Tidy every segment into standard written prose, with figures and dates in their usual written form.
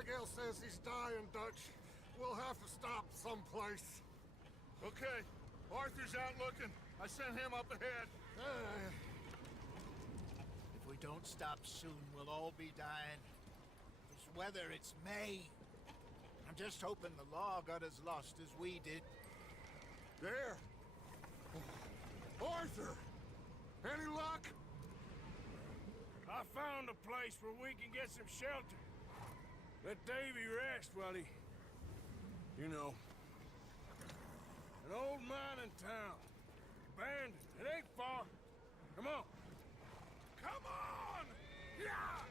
Abigail says he's dying, Dutch. We'll have to stop someplace. Okay, Arthur's out looking. I sent him up ahead. If we don't stop soon, we'll all be dying. This weather, it's May. I'm just hoping the law got as lost as we did. There. Arthur! Any luck? I found a place where we can get some shelter. Let Davy rest while he... You know. An old mining town. Abandoned. It ain't far. Come on. Come on! Yeah!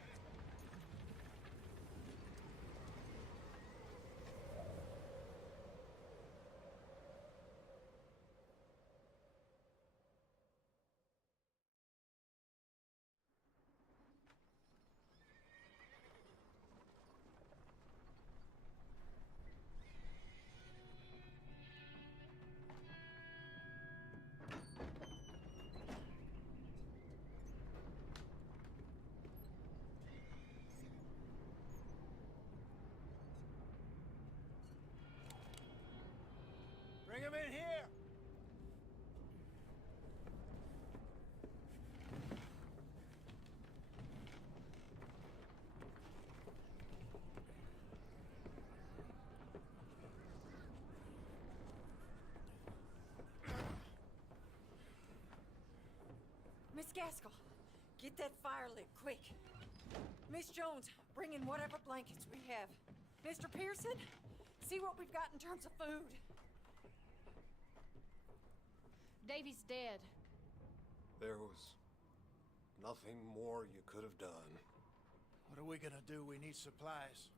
Bring him in here! Miss Gaskell, get that fire lit, quick. Miss Jones, bring in whatever blankets we have. Mr. Pearson, see what we've got in terms of food. Davy's dead. There was nothing more you could have done. What are we gonna do? We need supplies.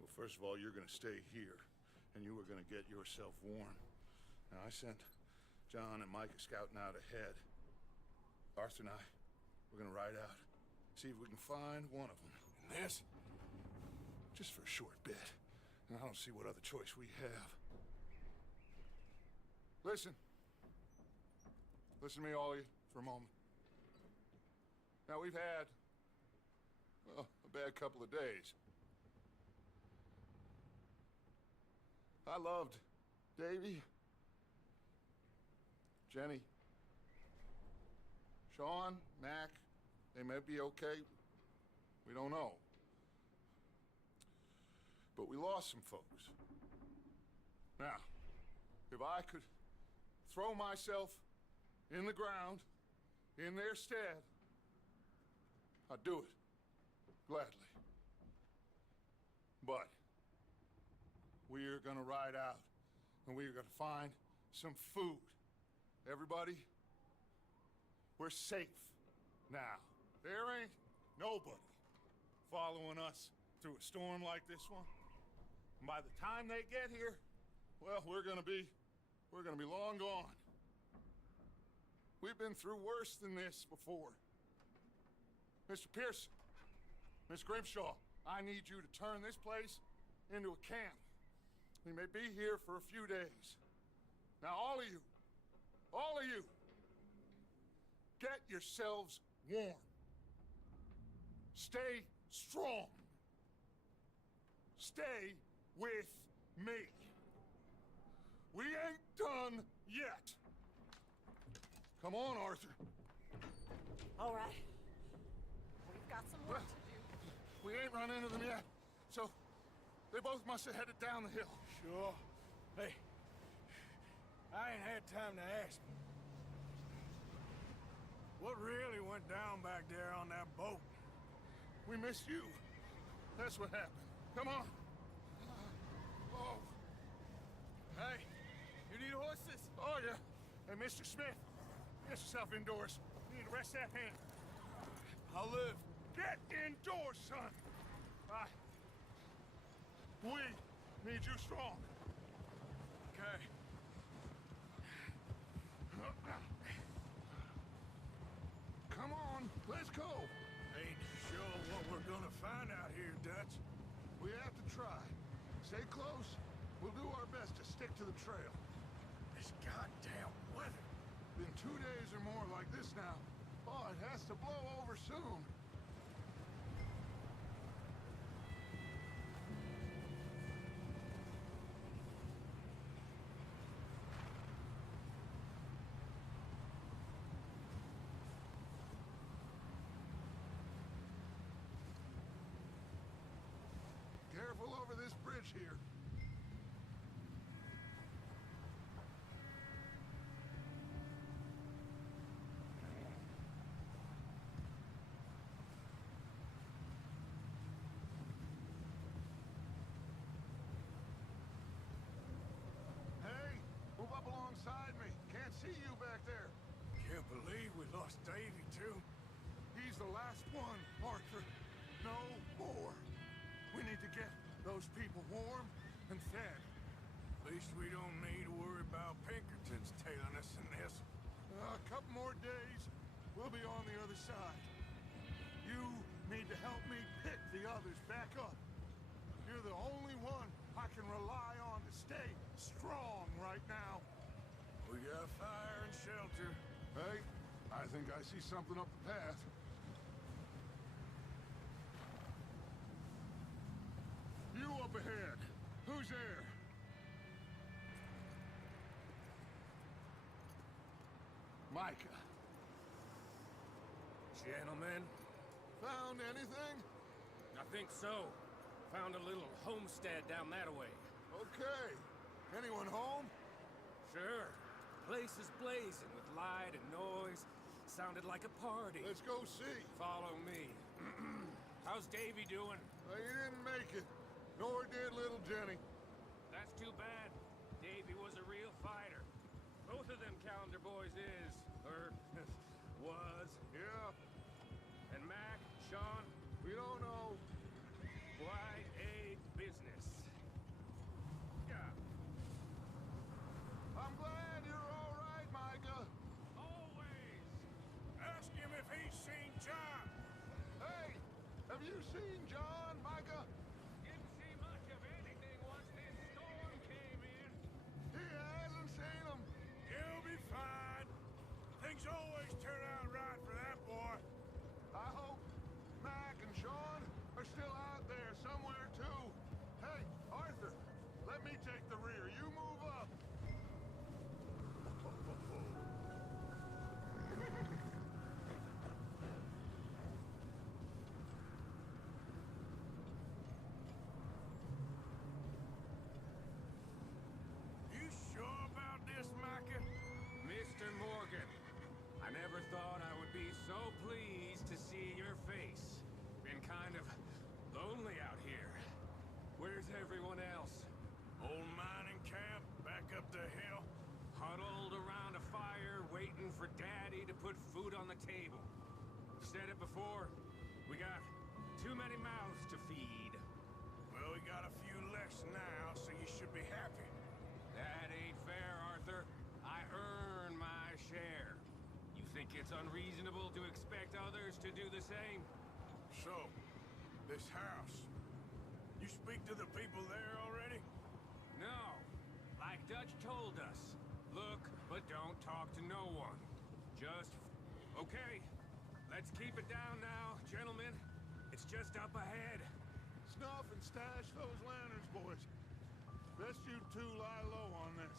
Well, first of all, you're gonna stay here, and you are gonna get yourself warm. Now, I sent John and Micah scouting out ahead. Arthur and I, we're gonna ride out, see if we can find one of them. And this, just for a short bit. And I don't see what other choice we have. Listen. Listen to me, all of you, for a moment. Now, we've had, well, a bad couple of days. I loved Davy, Jenny, Sean, Mac. They may be okay. We don't know. But we lost some folks. Now, if I could throw myself in the ground, in their stead, I'd do it, gladly. But we are gonna ride out, and we are gonna find some food. Everybody, we're safe now. There ain't nobody following us through a storm like this one. And by the time they get here, well, we're gonna be long gone. We've been through worse than this before. Mr. Pearson, Miss Grimshaw, I need you to turn this place into a camp. We may be here for a few days. Now, all of you, get yourselves warm. Stay strong. Stay with me. We ain't done yet. Come on, Arthur. All right. We've got some work to do. We ain't run into them yet, so they both must have headed down the hill. Sure. Hey, I ain't had time to ask. What really went down back there on that boat? We missed you. That's what happened. Come on. Oh. Hey, you need horses? Oh, yeah. Hey, Mr. Smith, get yourself indoors. You need to rest that hand. I'll live. Get indoors, son. We need you strong. Okay. Come on, let's go. Ain't sure what we're gonna find out here, Dutch. We have to try. Stay close. We'll do our best to stick to the trail. This goddamn weather. Been 2 days or more like this now. Oh, it has to blow over soon. village here. Hey, move up alongside me. Can't see you back there. Can't believe we lost Davy, too. He's the last one, Arthur. No more. We need to get those people warm and fed. At least we don't need to worry about Pinkertons tailing us in this. A couple more days, we'll be on the other side. You need to help me pick the others back up. You're the only one I can rely on to stay strong right now. We got fire and shelter. Hey, I think I see something up the path. You up ahead. Who's there? Micah. Gentlemen, Found anything? I think so. Found a little homestead down that way. Okay. Anyone home? Sure. Place is blazing with light and noise. Sounded like a party. Let's go see. Follow me. How's Davy doing? He didn't make it. Nor did little Jenny. That's too bad. Davy was a real fighter. Both of them calendar boys is, or was. Yeah, And Mac, Sean, we don't know. quite a business. Yeah. I'm glad you're all right, Micah. Always. ask him if he's seen John. Hey, have you seen John, Micah? Didn't see much of anything once this storm came in. He hasn't seen him. He'll be fine. Things always turn out right for that boy. I hope Mac and Sean are still out there somewhere, too. Hey, Arthur, let me take the rear. You move up. You sure about this, Micah? Mr. Morgan, I never thought I would be so pleased to see your face. Been kind of lonely out here. Where's everyone else? Old mining camp back up the hill. Huddled around a fire, waiting for Daddy to put food on the table. Said it before, we got too many mouths to feed. Well, we got a few less now, so you should be happy. That ain't fair, Arthur. I earn my share. You think it's unreasonable to expect others to do the same? So, this house. You speak to the people there already? No. Like Dutch told us. Look, but don't talk to no one. Just... Okay. Let's keep it down now, gentlemen. It's just up ahead. Snuff and stash those lanterns, boys. Best you two lie low on this.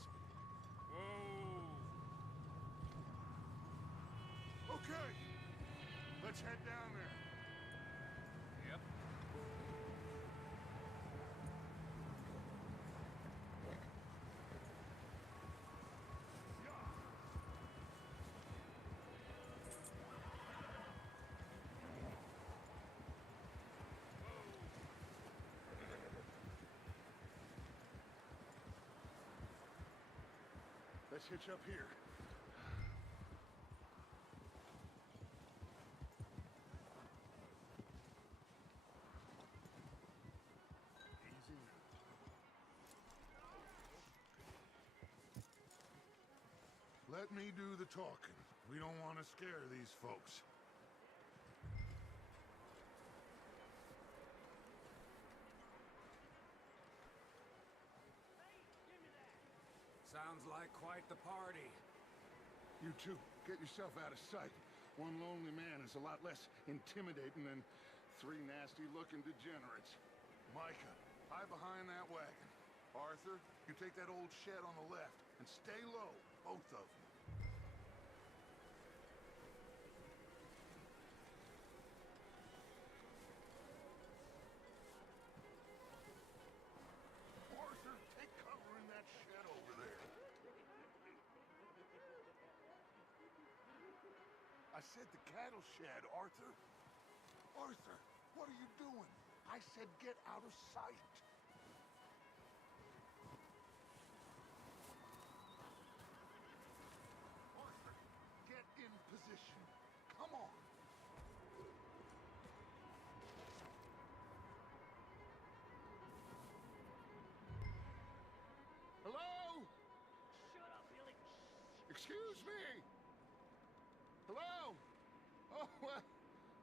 Whoa. Okay. Let's head down there. Yep. Let's hitch up here. Easy. Let me do the talking. We don't want to scare these folks. Sounds like quite the party. You two, get yourself out of sight. One lonely man is a lot less intimidating than three nasty-looking degenerates. Micah, hide behind that wagon. Arthur, you take that old shed on the left, and stay low, both of you. said the cattle shed, Arthur. Arthur, what are you doing? I said get out of sight. Arthur, get in position. Come on. Hello? Shut up, Billy. Excuse me. Hello? Oh, well,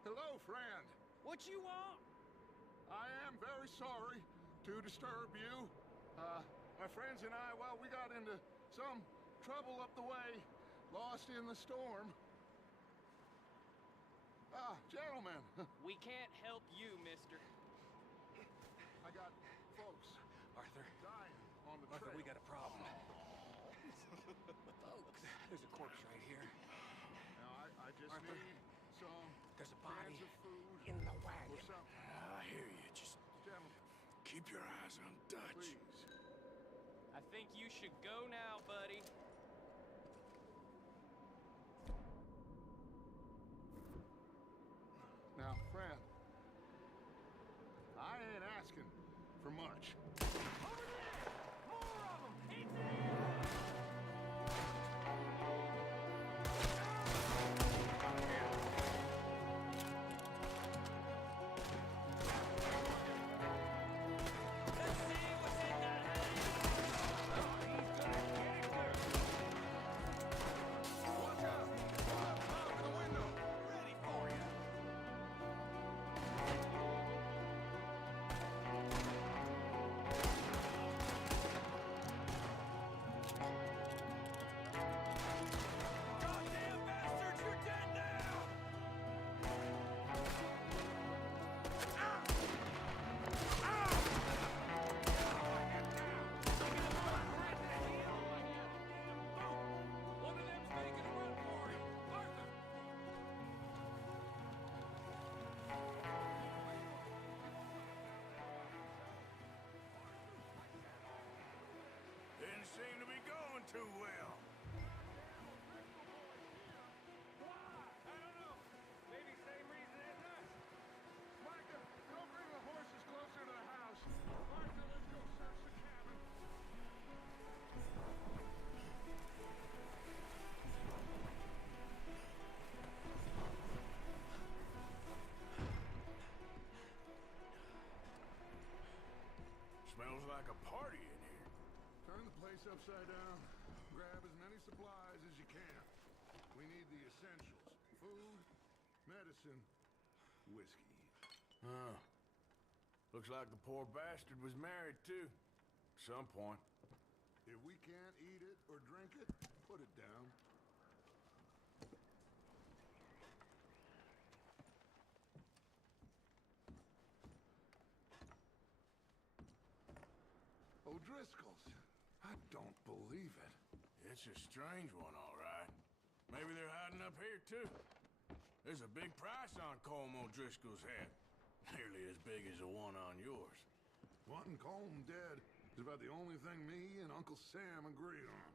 hello, friend. What you want? I am very sorry to disturb you. My friends and I, well, we got into some trouble up the way, lost in the storm. Gentlemen, We can't help you, mister. I got folks Arthur, dying on the Arthur, trail. we got a problem. Folks, there's a corpse right here. Now, I just Arthur, need some there's a body cans of food in the or wagon. something. I hear you. Just Gentlemen, keep your eyes on Dutch. please. I think you should go now, buddy. Now, friend, I ain't asking for much. Over there! More of them! It's there! Let's see what's in that hay! Oh, he's gonna get it clear. Watch out! Out the window! Ready for you. Goddamn bastards, you're dead now! One of them's making a run for it. Arthur! Didn't seem to be going too well. I don't know. Maybe same reason as us. Micah, go bring the horses closer to the house. Martha, let's go search the cabin. Smells like a party in here. Turn the place upside down. Grab as many supplies as you can. We need the essentials. Food, medicine, whiskey. Huh. Looks like the poor bastard was married too. At some point. If we can't eat it or drink it, put it down. O'Driscoll's. I don't believe it. It's a strange one, all right. Maybe they're hiding up here too. There's a big price on Colm O'Driscoll's head. Nearly as big as the one on yours. Wanting Colm dead is about the only thing me and Uncle Sam agree on.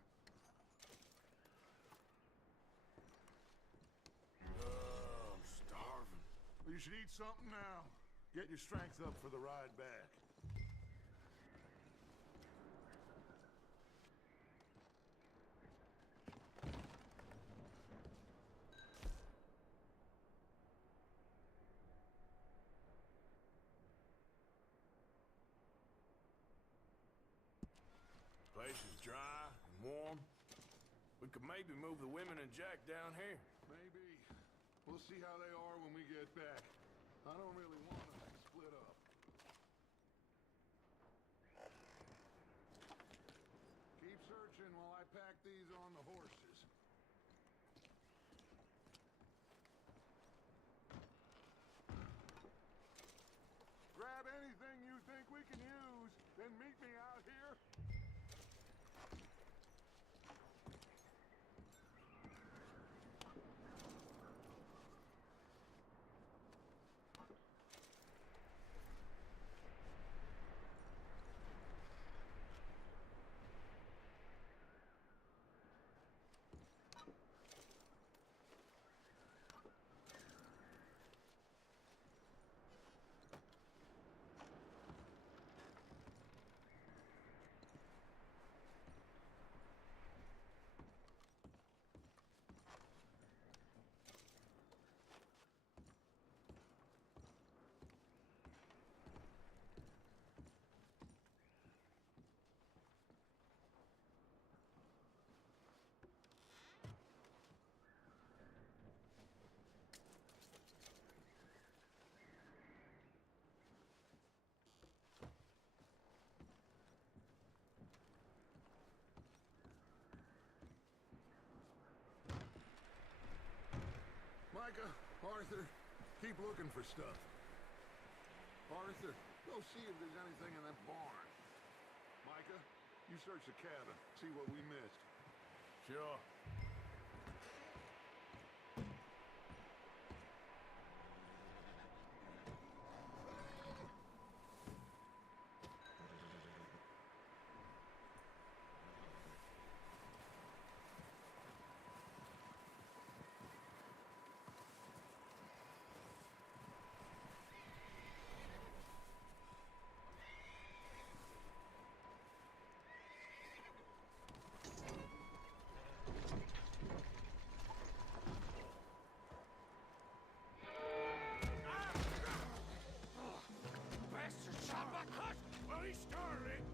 Oh, I'm starving. Well, you should eat something now. Get your strength up for the ride back. Place is dry and warm. We could maybe move the women and Jack down here. Maybe. We'll see how they are when we get back. I don't really want them to split up. Keep searching while I pack these on the horses. Grab anything you think we can use, then meet me out here. Micah, Arthur, keep looking for stuff. Arthur, go see if there's anything in that barn. Micah, you search the cabin, see what we missed. Sure.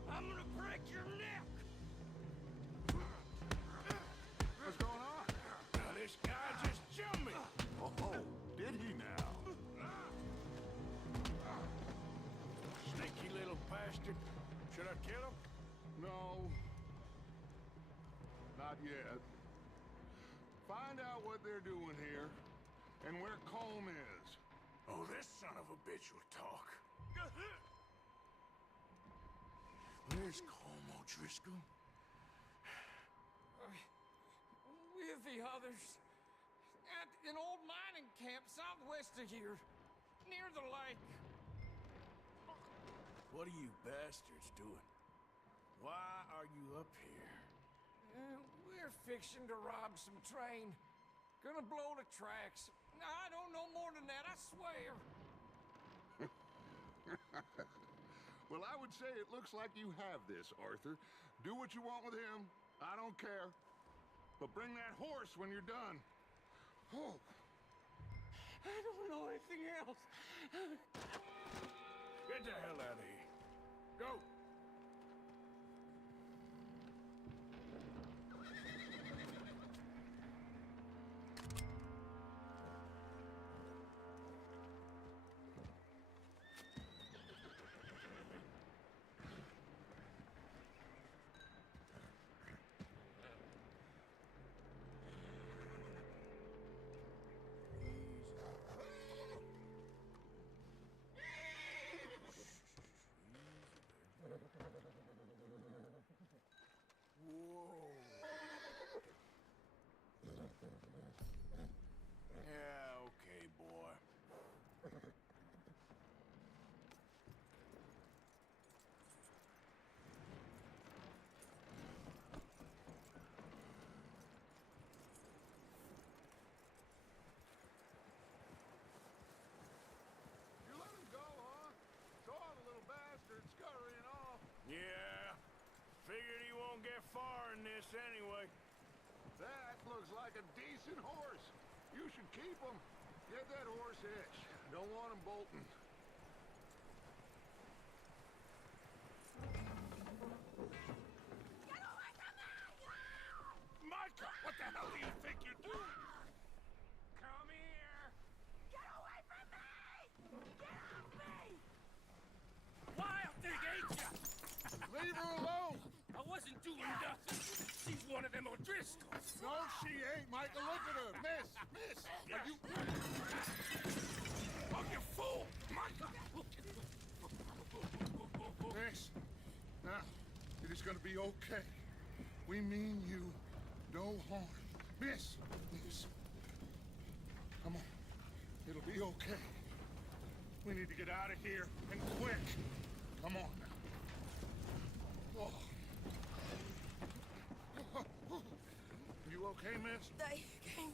I'm gonna break your neck! What's going on? Now this guy just jumped me! Oh, did he now? Sneaky little bastard. Should I kill him? No. Not yet. Find out what they're doing here, and where Colm is. Oh, this son of a bitch will talk. Where's Colm O'Driscoll? With the others. At an old mining camp southwest of here. Near the lake. What are you bastards doing? Why are you up here? We're fixing to rob some train. Gonna blow the tracks. I don't know more than that, I swear. Well, I would say it looks like you have this, Arthur. Do what you want with him. I don't care. But bring that horse when you're done. Oh. I don't know anything else. Get the hell out of here. Go! Yeah, okay, boy. You let him go, huh? Saw the little bastard scurrying off. Yeah, figured he won't get far in this anyway. That looks like a decent horse. You should keep him. Get that horse hitched. Don't want him bolting. Micah, what the hell do you think you're doing? Come here. Get away from me! Get off me! Wild thing, ain't ya? Leave her alone! I wasn't doing nothing. She's one of them O'Driscolls. No, she ain't, Micah. Look at her. Miss! Are you... Oh, you fool! Micah! Miss, now, it is gonna be okay. We mean you no harm. Miss! Come on. It'll be okay. We need to get out of here, and quick. Come on now. Oh. You okay, miss? They came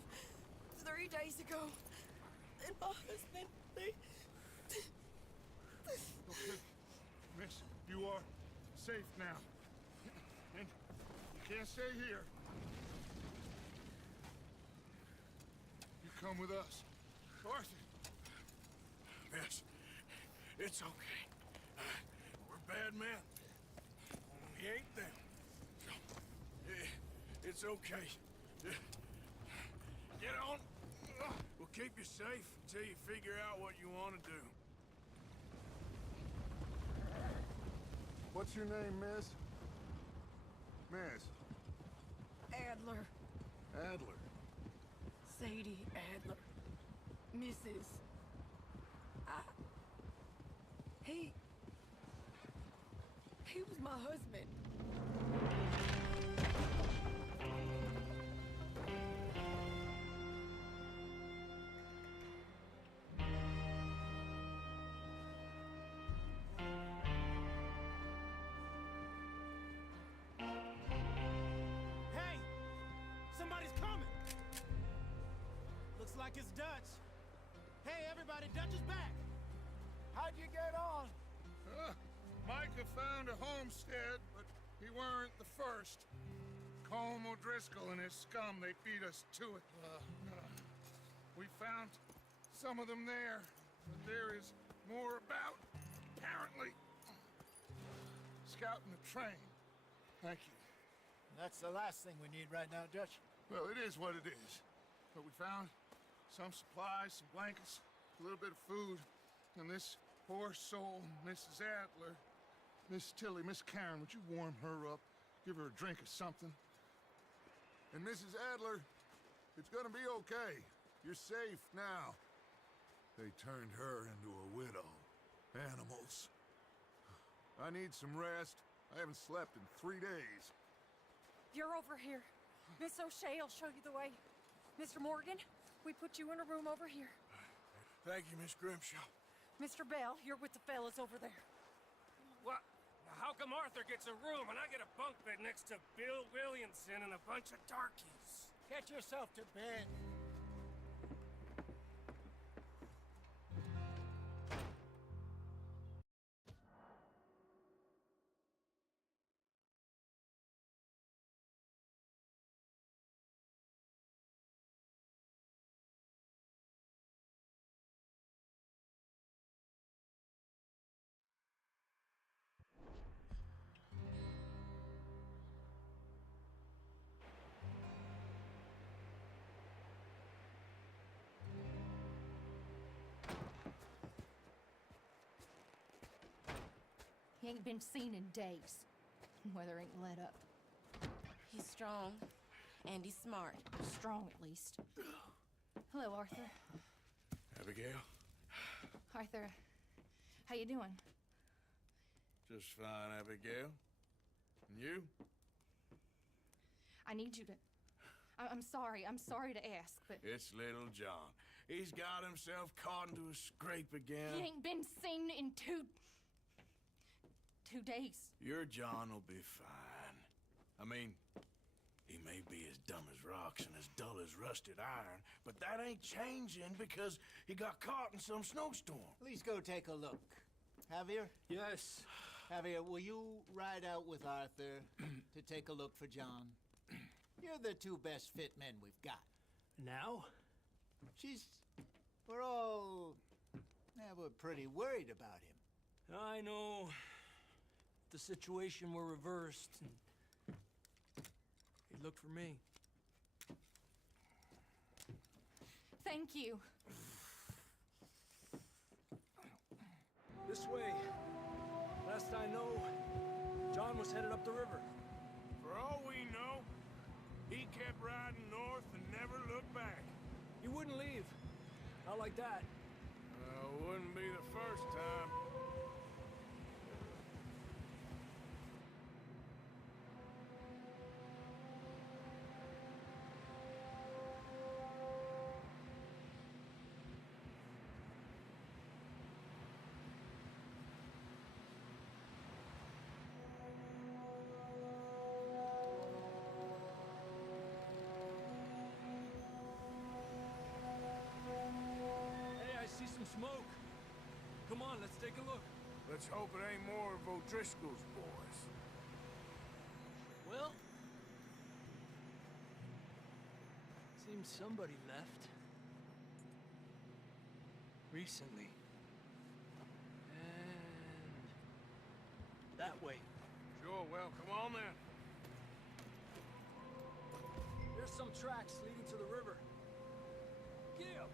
3 days ago. And my husband, they... Okay. Miss, you are safe now. And you can't stay here. You come with us. Arthur! Miss, it's okay. We're bad men. We ain't them. It's okay. Get on. We'll keep you safe until you figure out what you want to do. What's your name, miss? Miss? Adler. Adler. Sadie Adler. Mrs. He was my husband. Hey! Somebody's coming! Looks like it's Dutch. Hey, everybody, Dutch is back! How'd you get on? Micah found a homestead, but he weren't the first. Colm O'Driscoll and his scum, they beat us to it. We found some of them there, but there is more about, apparently. Scouting the train. Thank you. That's the last thing we need right now, Dutch. Well, it is what it is. But we found some supplies, some blankets, a little bit of food, and this poor soul, Mrs. Adler, Miss Tilly, Miss Karen, would you warm her up? Give her a drink or something? And Mrs. Adler, it's gonna be okay. You're safe now. They turned her into a widow. Animals. I need some rest. I haven't slept in 3 days. You're over here. Miss O'Shea will show you the way. Mr. Morgan, we put you in a room over here. Thank you, Miss Grimshaw. Mr. Bell, you're with the fellas over there. What? How come Arthur gets a room and I get a bunk bed next to Bill Williamson and a bunch of darkies? Get yourself to bed. He ain't been seen in days. Weather ain't let up. He's strong, and he's smart. Strong, at least. Hello, Arthur. Abigail? Arthur, how you doing? Just fine, Abigail. And you? I need you to... I'm sorry to ask, but... It's little John. He's got himself caught into a scrape again. He ain't been seen in 2 days. Your John will be fine. I mean, he may be as dumb as rocks and as dull as rusted iron, but that ain't changing because he got caught in some snowstorm. Please go take a look. Javier? Yes. Javier, will you ride out with Arthur to take a look for John? You're the 2 best fit men we've got. Now? We're pretty worried about him. I know. The situation were reversed, and he'd look for me. Thank you. This way. Last I know, John was headed up the river. For all we know, he kept riding north and never looked back. He wouldn't leave. Not like that. Wouldn't be the first time. Smoke. Come on, let's take a look. Let's hope it ain't more of O'Driscoll's boys. Well, seems somebody left. Recently. And that way. Sure, well, come on then. There's some tracks leading to the river. Gil!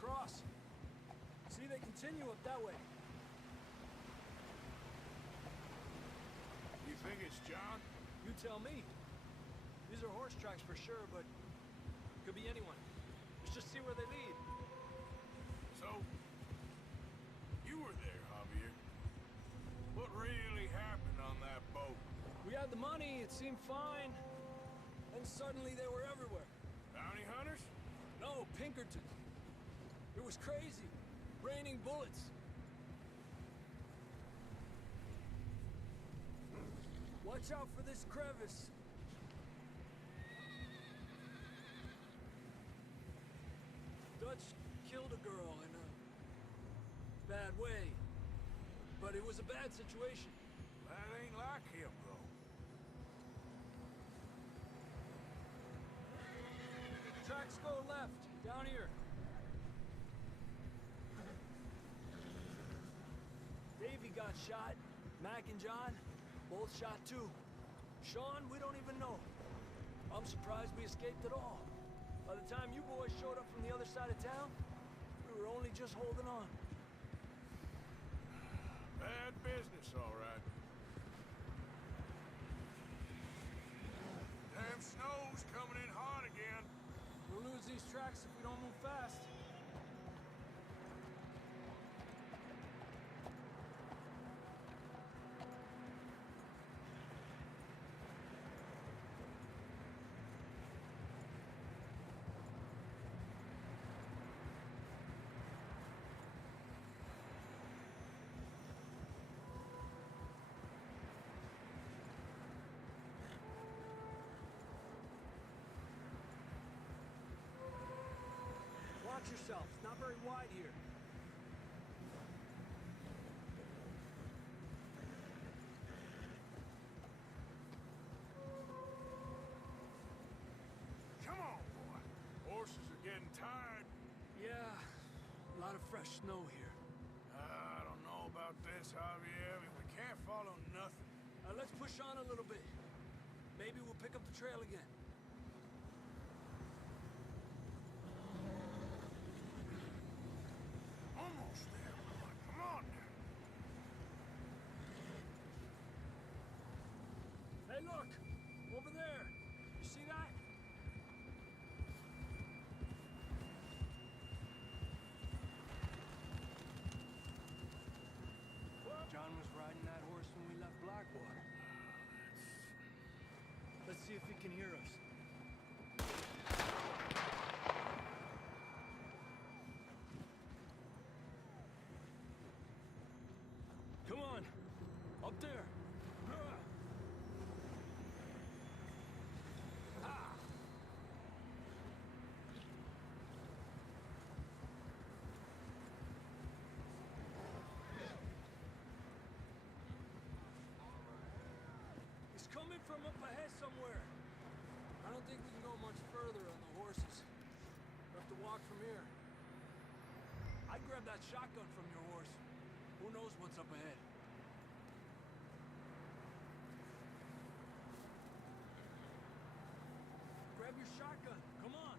Cross. See, they continue up that way. You think it's John? You tell me. These are horse tracks for sure, but could be anyone. Let's just see where they lead. So, you were there, Javier. What really happened on that boat? We had the money, it seemed fine. Then suddenly they were everywhere. Bounty hunters? No, Pinkerton. It was crazy. Raining bullets. Watch out for this crevice. Dutch killed a girl in a bad way. But it was a bad situation. That ain't like him, though. Tracks go left, down here. Davey got shot. Mac and John, both shot too. Sean, we don't even know. I'm surprised we escaped at all. By the time you boys showed up from the other side of town, we were only just holding on. Bad business, all right. Damn snow's coming in hot again. We'll lose these tracks if we don't move fast. Watch yourself. It's not very wide here. Come on, boy. Horses are getting tired. Yeah, a lot of fresh snow here. I don't know about this, Javier. I mean, we can't follow nothing. Let's push on a little bit. Maybe we'll pick up the trail again. Almost there, boy. Come on now. Hey, look! Over there! You see that? John was riding that horse when we left Blackwater. Let's see if he can hear us. Come on! Up there! Ah! He's coming from up ahead somewhere. I don't think we can go much further on the horses. We'll have to walk from here. I'd grab that shotgun from your horse. Who knows what's up ahead? Grab your shotgun. Come on.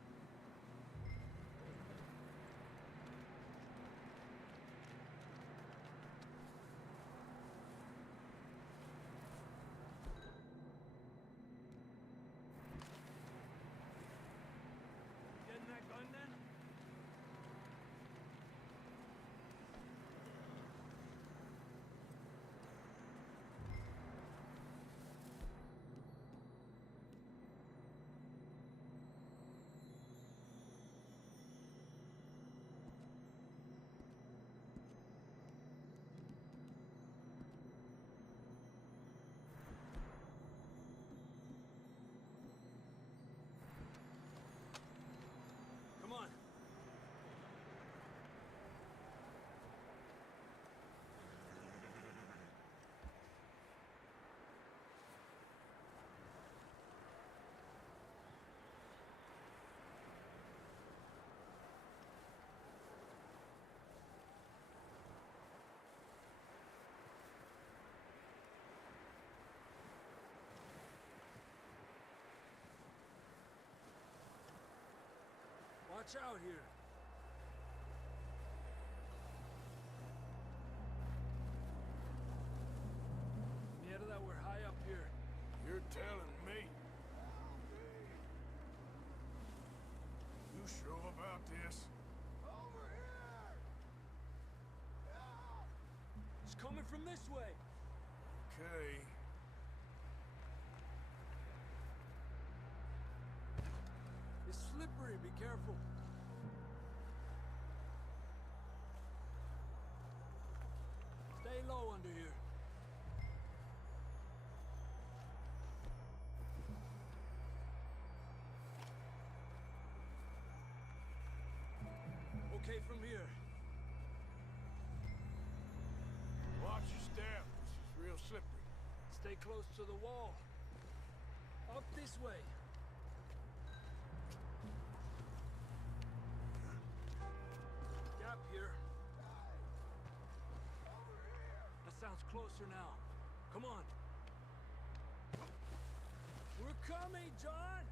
Getting that gun then? Come on. Watch out here. Mierda, we're high up here. You're telling me. coming from this way. Okay. It's slippery, be careful. Stay low under here. Okay from here. Watch your step. This is real slippery. Stay close to the wall. Up this way. Gap here. That sounds closer now. Come on. We're coming, John!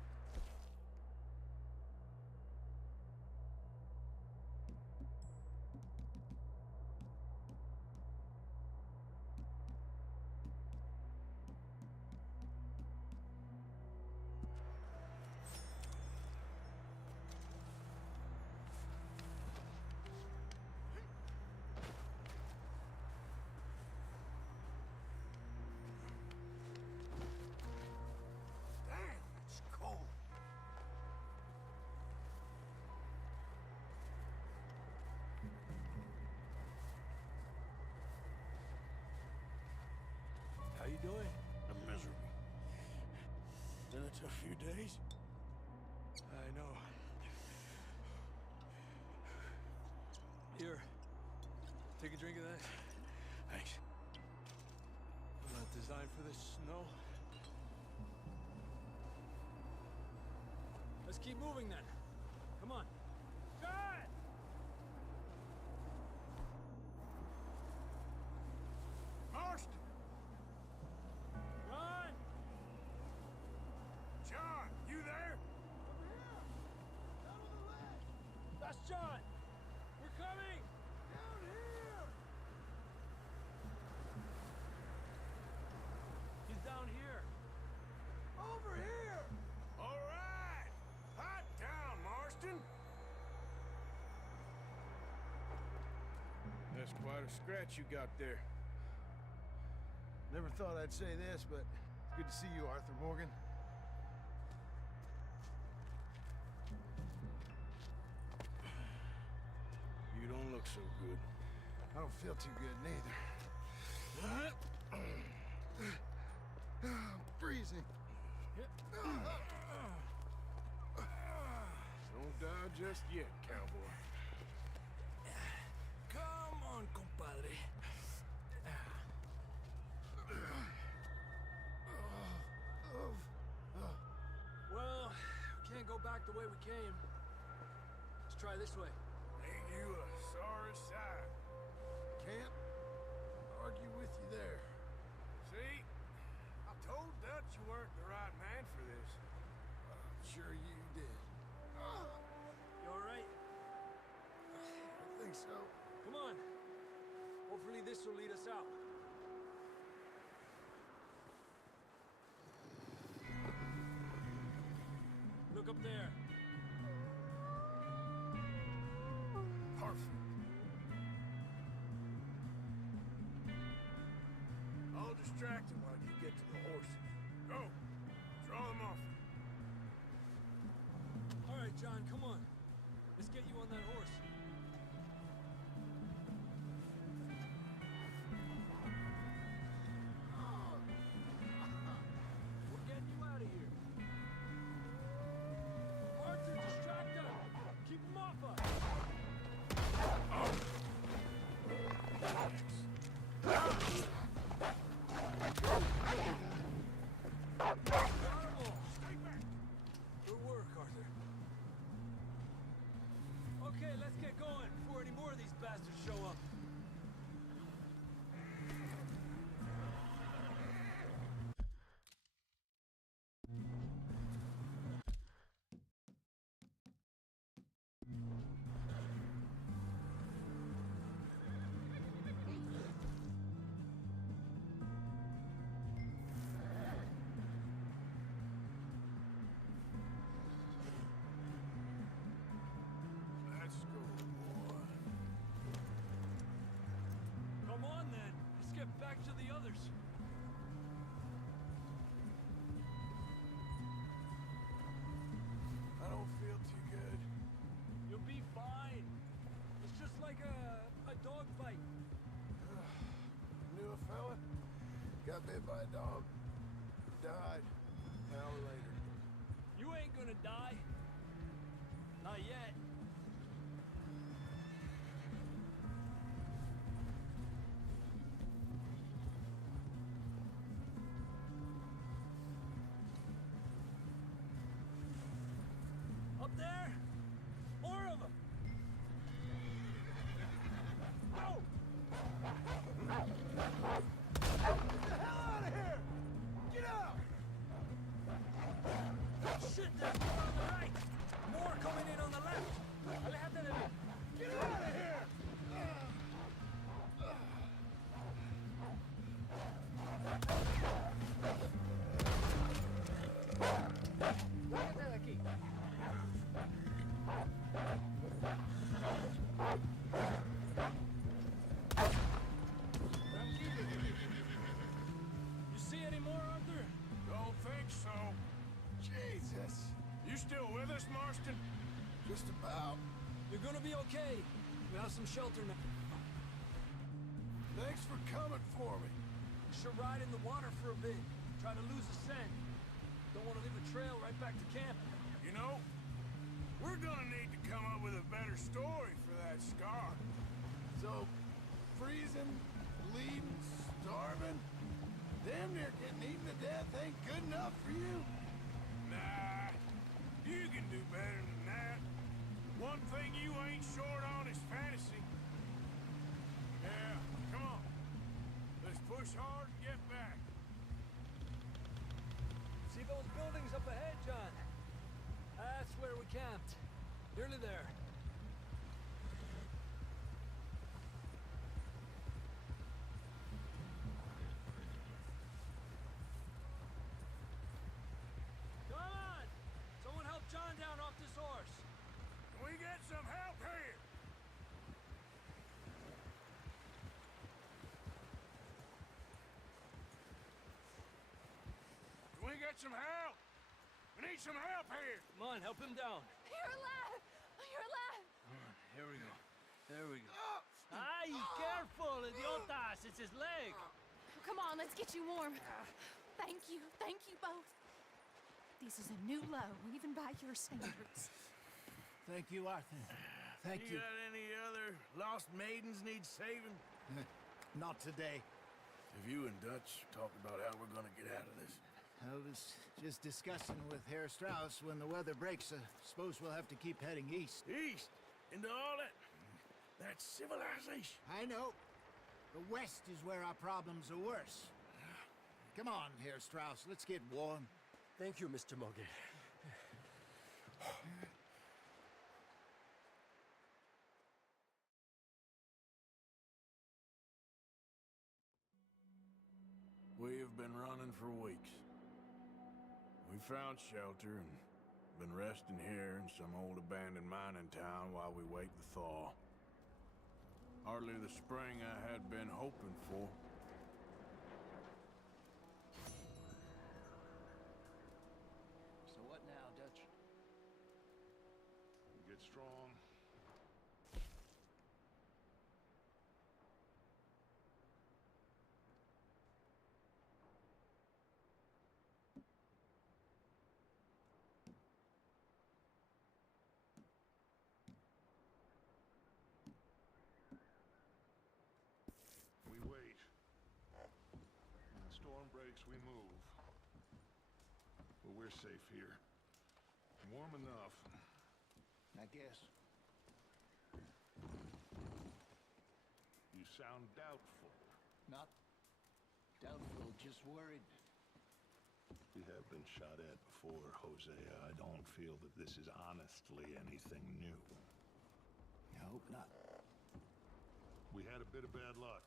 How you doing? I'm miserable. Been a tough few days. I know. Here. Take a drink of that. Thanks. Not designed for this snow. Let's keep moving then. Come on. John! Marston! John! John, you there? That's John! We're coming! Down here! He's down here. Over here! All right! Hot down, Marston! That's quite a scratch you got there. Never thought I'd say this, but it's good to see you, Arthur Morgan. You don't look so good. I don't feel too good, neither. I'm freezing. Don't die just yet, cowboy. Come on, compadre. Well, we can't go back the way we came. Let's try this way. Ain't you a sorry sight? Can't argue with you there. See? I told Dutch you weren't the right man for this. Sure you did. You all right? I think so. Come on. Hopefully this will lead us out. Look up there. Perfect. I'll distract him while you get to the horses. Go. Draw them off. All right, John, come on. Let's get you on that horse. We're getting you out of here. Arthur, distract them. Keep them off us. Good work, Arthur. Okay, let's get back to the others. I don't feel too good. You'll be fine. It's just like a dog fight. Knew a fella? Got bit by a dog. Died. An hour later. You ain't gonna die. Not yet. Up there? More of them! No! Get the hell out of here! Get out! Shit, there's more on the right! More coming in on the left! Aléjate de mí! Get out of here! Lágate de aquí! You see any more, Arthur? Don't think so. Jesus! You still with us, Marston? Just about. You're gonna be okay. We have some shelter now. Thanks for coming for me. We should ride in the water for a bit. Try to lose the scent. Don't want to leave a trail right back to camp. You know, we're gonna need to come up with a better story for that scar. So, freezing, bleeding, starving, damn near getting eaten to death ain't good enough for you? Nah, you can do better than that. One thing you ain't short on is fantasy. Yeah, come on. Let's push hard and get back. See those buildings up ahead, John? That's where we camped. Nearly there. Come on! Someone help John down off this horse. Can we get some help here? Can we get some help? We need some help here. Come on, help him down. You're alive! You're alive! Here we go. There we go. Ay, careful, idiotas! It's his leg. Come on, let's get you warm. Thank you both. This is a new low, even by your standards. Thank you, Arthur. Thank you. got any other lost maidens need saving? Not today. Have you and Dutch talked about how we're gonna get out of this? I was just discussing with Herr Strauss when the weather breaks. Suppose we'll have to keep heading east. East? Into all that... That's civilization. I know. The west is where our problems are worse. Come on, Herr Strauss. Let's get warm. Thank you, Mr. Morgan. We have been running for weeks. We found shelter and been resting here in some old abandoned mining town while we wait the thaw. Hardly the spring I had been hoping for. So what now, Dutch? Get strong. We wait. When the storm breaks, we move. But we're safe here. Warm enough. I guess. You sound doubtful. Not doubtful, just worried. We have been shot at before, Hosea. I don't feel that this is honestly anything new. I hope not. We had a bit of bad luck,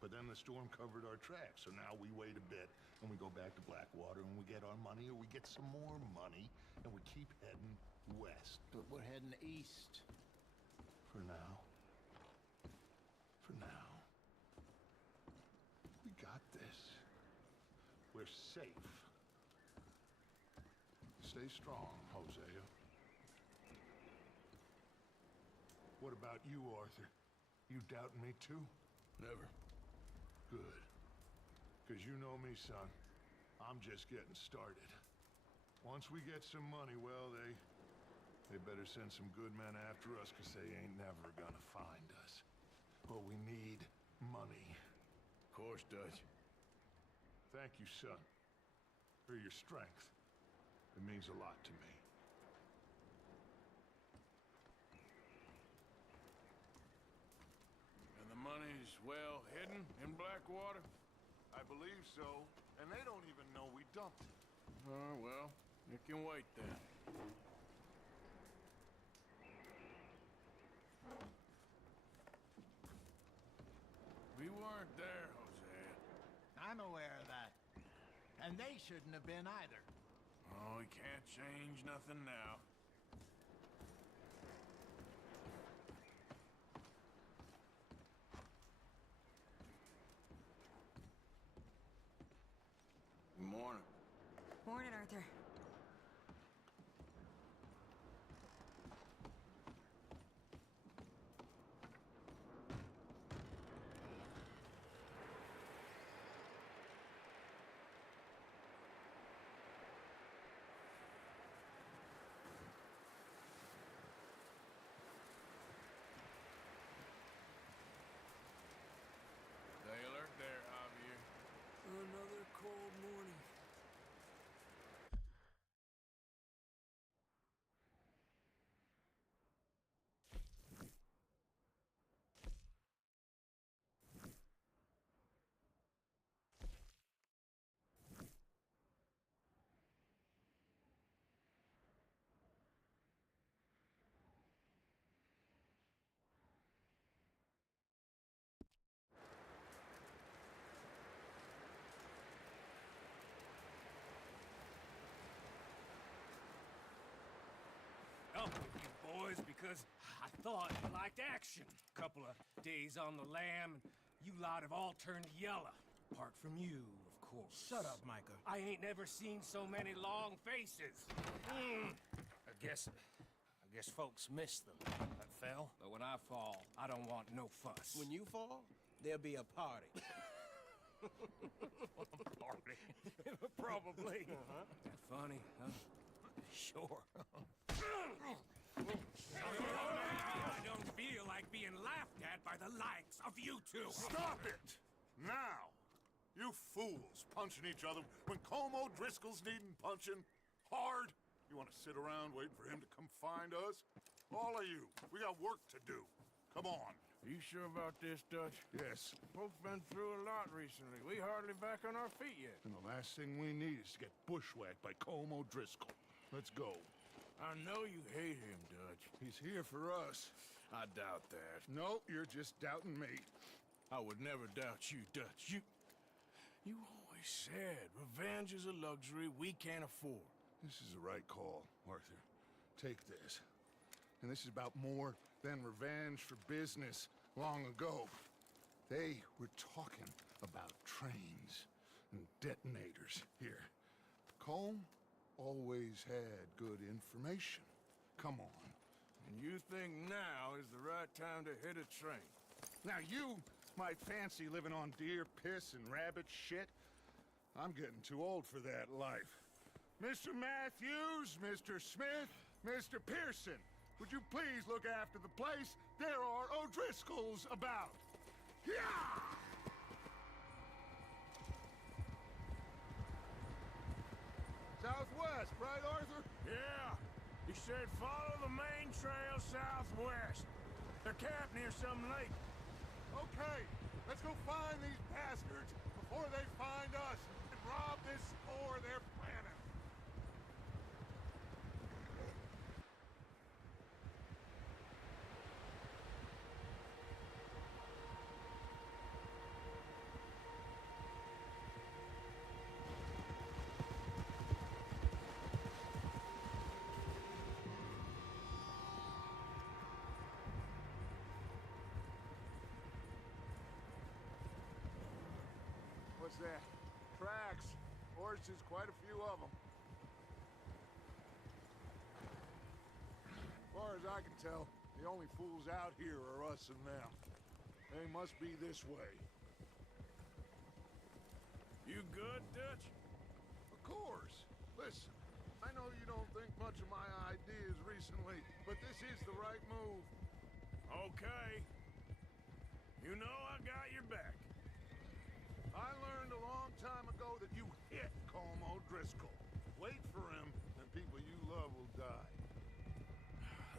but then the storm covered our tracks, so now we wait a bit, and we go back to Blackwater, and we get our money, or we get some more money, and we keep heading west. But we're heading east. For now. For now. We we're safe. Stay strong, Hosea. What about you, Arthur? You doubting me too? Never. Good. Because you know me, son. I'm just getting started. Once we get some money, well, they better send some good men after us, because they ain't never gonna find us. But we need money. Of course, Dutch. Thank you, son, for your strength. It means a lot to me. And the money's well hidden in Blackwater? I believe so, and they don't even know we dumped it. Oh, well, it can wait then. We weren't there, Hosea. I'm aware of that. And they shouldn't have been either. Oh, we can't change nothing now. Good morning. Morning, Arthur. Stay alert there, Javier. Another cold morning. Up with you boys because I thought you liked action. Couple of days on the lam, and you lot have all turned yellow. Apart from you, of course. Shut up, Micah. I ain't never seen so many long faces. I guess folks miss them. I fell, but when I fall, I don't want no fuss. When you fall, there'll be a party. Party? Probably. That funny, huh? Sure. I don't feel like being laughed at by the likes of you two. Stop it! Now! You fools punching each other when Colm O'Driscoll's needing punching hard. You want to sit around waiting for him to come find us? All of you, we got work to do. Come on. You sure about this, Dutch? Yes. Folks been through a lot recently. We hardly back on our feet yet. And the last thing we need is to get bushwhacked by Colm O'Driscoll. Let's go. I know you hate him, Dutch. He's here for us. I doubt that. No, you're just doubting me. I would never doubt you, Dutch. You always said revenge is a luxury we can't afford. This is the right call, Arthur. Take this. And this is about more than revenge for business long ago. They were talking about trains and detonators here. Colm always had good information. Come on. And you think now is the right time to hit a train? Now you might fancy living on deer piss and rabbit shit. I'm getting too old for that life. Mr. Matthews, Mr. Smith, Mr. Pearson, would you please look after the place? There are O'Driscolls about. Yeah! Southwest, right, Arthur? Yeah. He said follow the main trail southwest. They're camped near some lake. Okay, let's go find these bastards before they find us and rob this store they're planning. What's that? Tracks. horses, quite a few of them. As far as I can tell, the only fools out here are us and them. They must be this way. You good, Dutch? Of course. Listen, I know you don't think much of my ideas recently, but this is the right move. Okay. You know I got your back. I learned a long time ago that you hit Colm O'Driscoll. Wait for him, and people you love will die.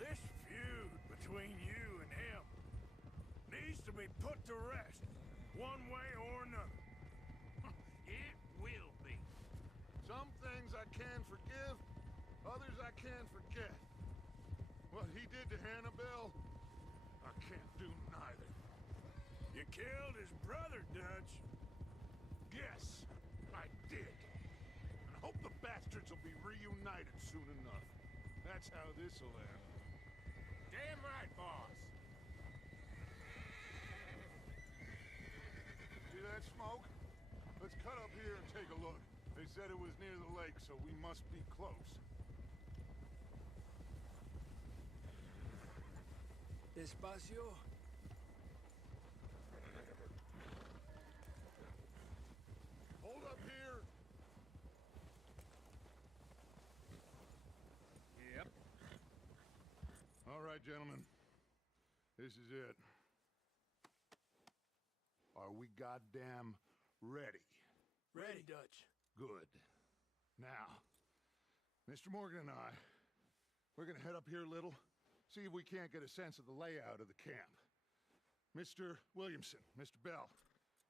This feud between you and him needs to be put to rest, one way or another. It will be. Some things I can forgive, others I can't forget. What he did to Hannibal, I can't do neither. You killed his brother, Dutch. Yes, I did. And I hope the bastards will be reunited soon enough. That's how this'll end. Damn right, boss. See that smoke? Let's cut up here and take a look. They said it was near the lake, so we must be close. Despacio. Hold up here. Yep. All right, gentlemen. This is it. Are we goddamn ready? Ready, Dutch. Good. Now, Mr. Morgan and I, we're gonna head up here a little, see if we can't get a sense of the layout of the camp. Mr. Williamson, Mr. Bell,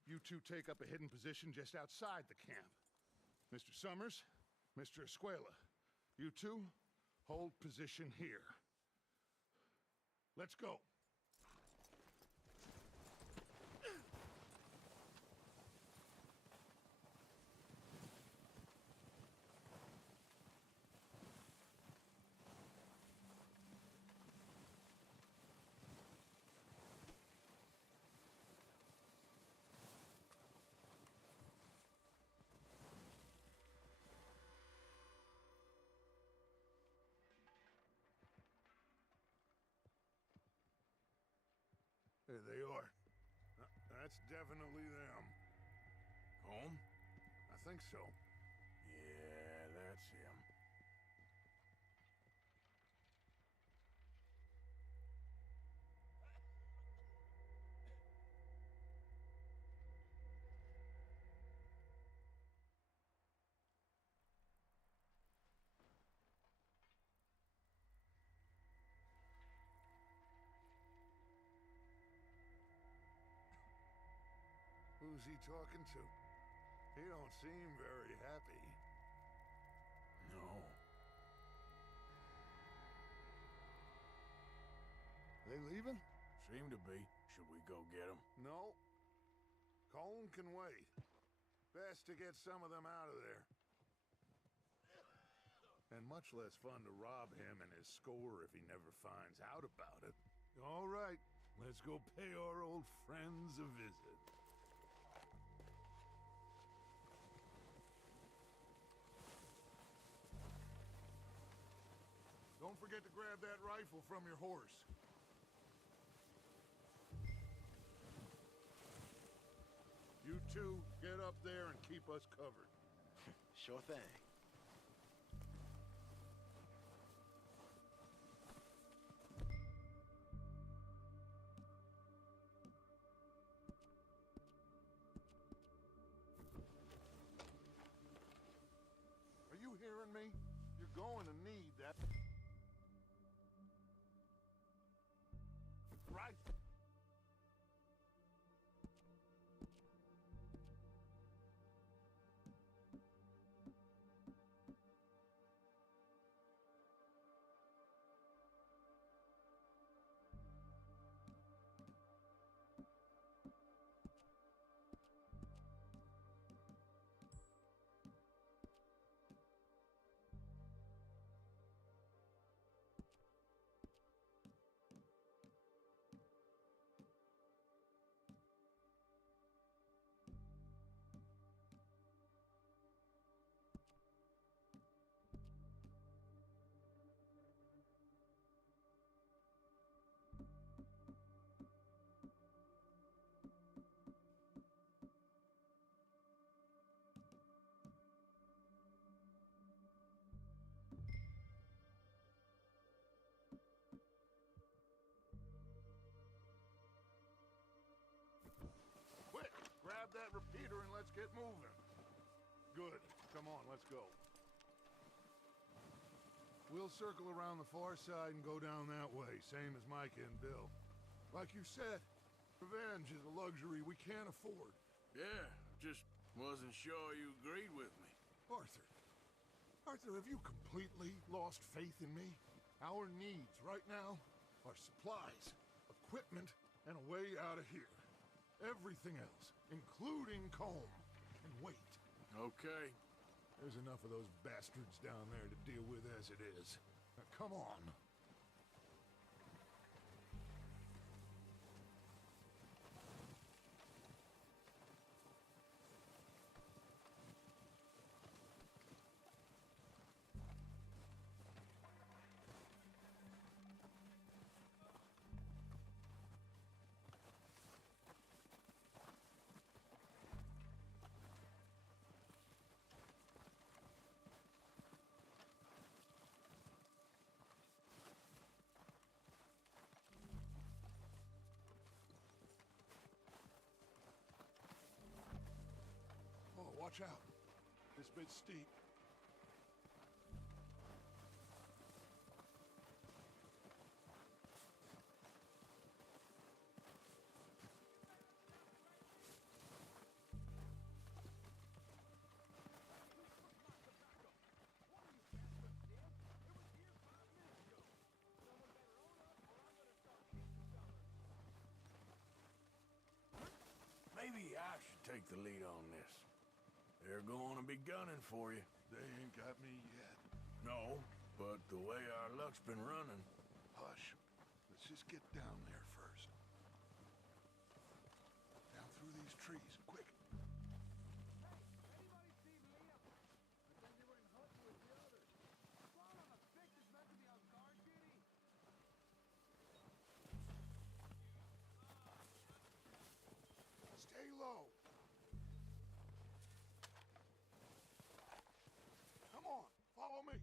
you two take up a hidden position just outside the camp. Mr. Summers, Mr. Escuela, you two hold position here. Let's go. There they are. That's definitely them. Home? I think so. Yeah, that's him. Who's he talking to? He don't seem very happy. No. They leaving? Seem to be. Should we go get him? No. Colm can wait. Best to get some of them out of there. And much less fun to rob him and his score if he never finds out about it. All right, let's go pay our old friends a visit. Don't forget to grab that rifle from your horse. You two, get up there and keep us covered. Sure thing. Are you hearing me? You're going to need that. Right. that repeater and let's get moving. Good. Come on, let's go. We'll circle around the far side and go down that way, same as Micah and Bill. Like you said, revenge is a luxury we can't afford. Yeah, just wasn't sure you agreed with me. Arthur, have you completely lost faith in me? Our needs right now are supplies, equipment, and a way out of here. Everything else, including comb and weight. Okay. There's enough of those bastards down there to deal with as it is. Now, come on. Watch out. This bit's steep. Maybe I should take the lead on this. They're going to be gunning for you. They ain't got me yet. No, but the way our luck's been running... Hush. Let's just get down there first. Down through these trees, quick. Stay low. Come on, follow me.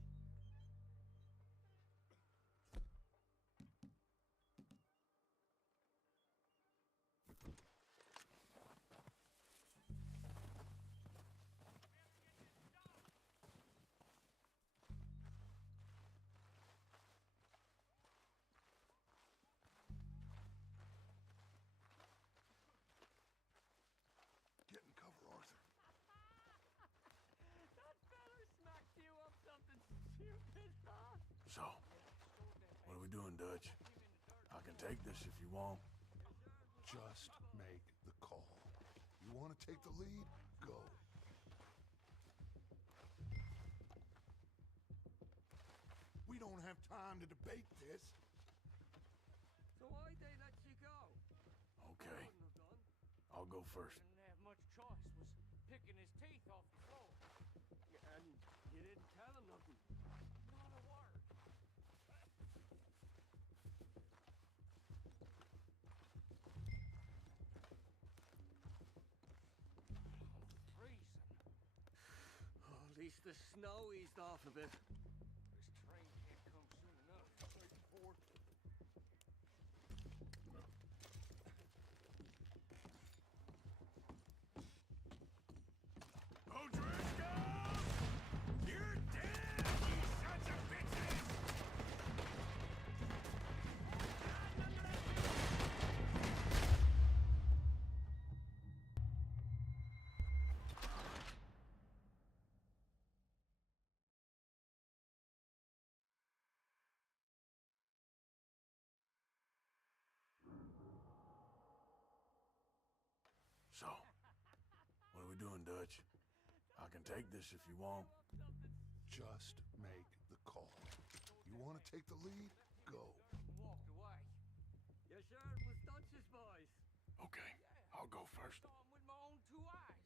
Get in cover, Arthur. That fella smacked you up something stupid, huh? So, what are we doing, Dutch? I can take this if you want. Just make the call. You want to take the lead? Go. We don't have time to debate this. So why'd they let you go? Okay, I'll go first. Didn't have much choice. Was picking his teeth off the floor. And you didn't tell him nothing. Not a word. I'm freezing. Oh, at least the snow eased off a bit. This train can't come soon enough. O'Driscoll! You're dead, you sons of bitches! So, what are we doing, Dutch? I can take this if you want. Just make the call. You want to take the lead? Go. Walked away. Yes, sir, it was Dutch's boys. Okay, I'll go first. Saw him with my own 2 eyes.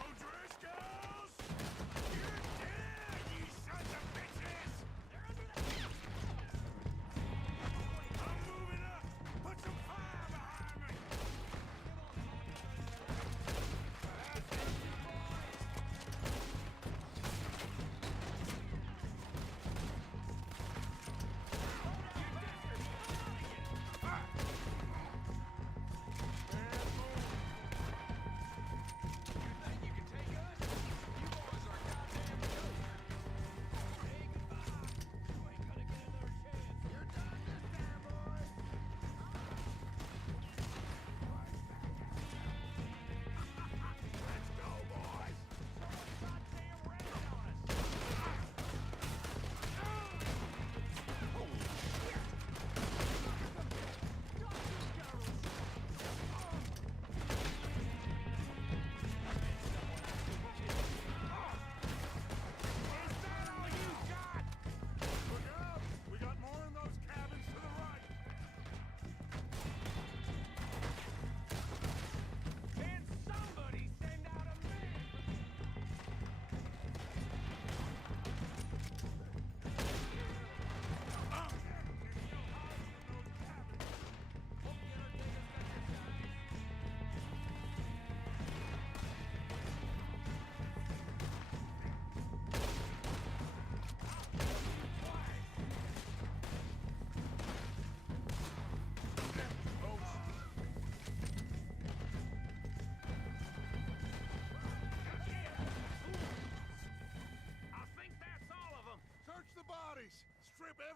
O'Driscolls! You're dead, you sons of bitches! I'm moving up! Put some fire behind me! That's it, you boys! You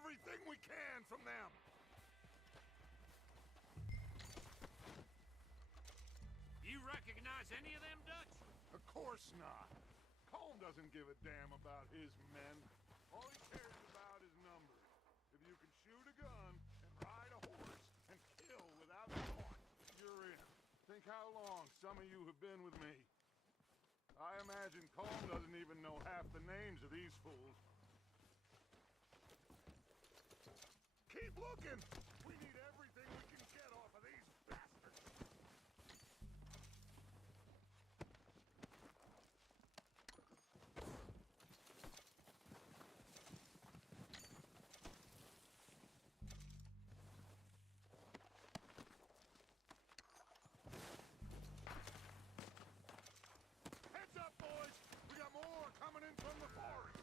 everything we can from them. You recognize any of them, Dutch? Of course not. Colm doesn't give a damn about his men. All he cares about is numbers. If you can shoot a gun and ride a horse and kill without thought, you're in. Think how long some of you have been with me. I imagine Colm doesn't even know half the names of these fools. Keep looking! We need everything we can get off of these bastards! Heads up, boys! We got more coming in from the forest!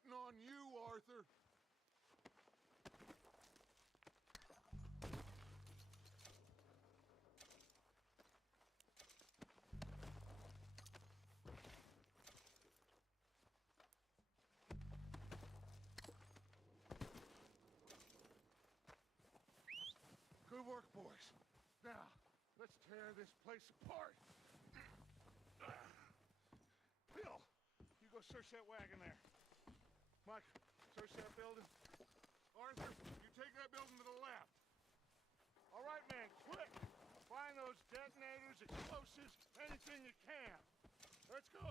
waiting on you, Arthur. Good work, boys. Now, let's tear this place apart. Bill, you go search that wagon there. Mike, search that building. Arthur, you take that building to the left. All right, man, quick. Find those detonators, explosives, anything you can. Let's go.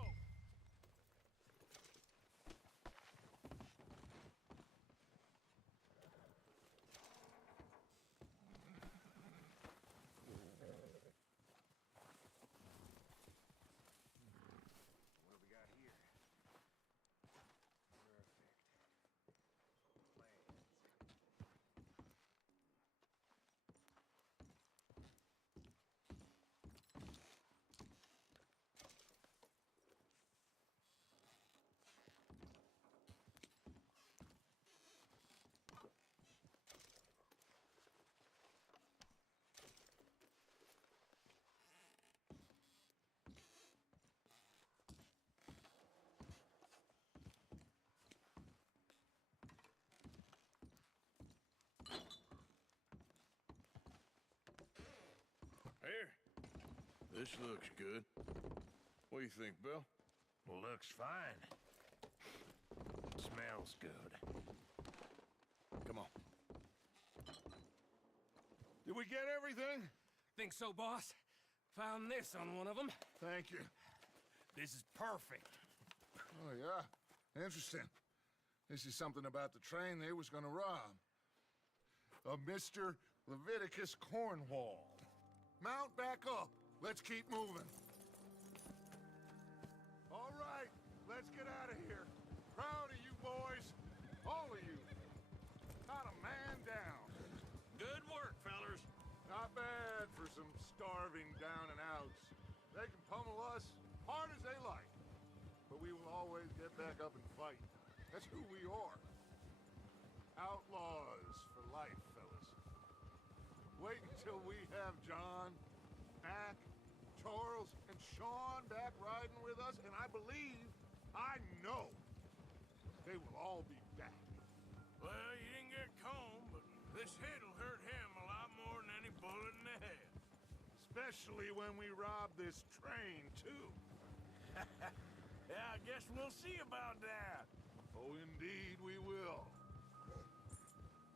Here. This looks good. What do you think, Bill? Looks fine. Smells good. Come on. Did we get everything? Think so, boss. Found this on one of them. Thank you. This is perfect. Oh, yeah? Interesting. This is something about the train they was gonna rob. A Mr. Leviticus Cornwall. Mount back up. Let's keep moving. All right, let's get out of here. Proud of you boys. All of you. Not a man down. Good work, fellers. Not bad for some starving down and outs. They can pummel us hard as they like. But we will always get back up and fight. That's who we are. Outlaws for life, fellas. Wait until we have John back, Charles and Sean back riding with us, and I believe, I know, they will all be back. Well, you didn't get Combe, but this hit'll hurt him a lot more than any bullet in the head. Especially when we rob this train, too. Yeah, I guess we'll see about that. Oh, indeed we will.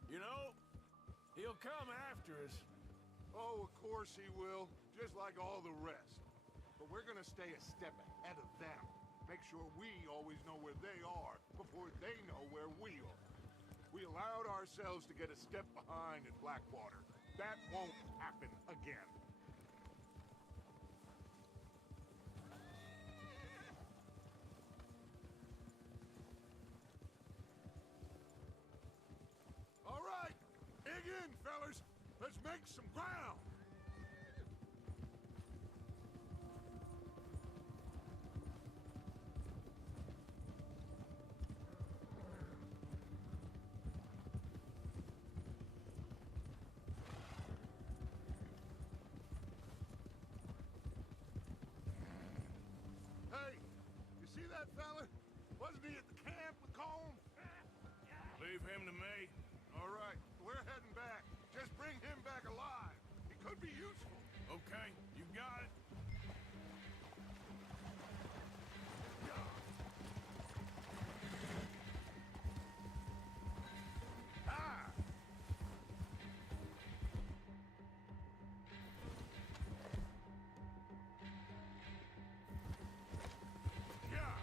You know, he'll come after us. Oh, of course he will, just like all the rest. But we're gonna stay a step ahead of them. Make sure we always know where they are before they know where we are. We allowed ourselves to get a step behind in Blackwater. That won't happen again. All right, dig in, fellas. Let's make some ground. Hey, you see that fella? Wasn't he at the camp with Colm? Leave him to me. All right, we're heading back. Just bring him back alive. He could be useful. Okay, you got it. Ah! Yeah!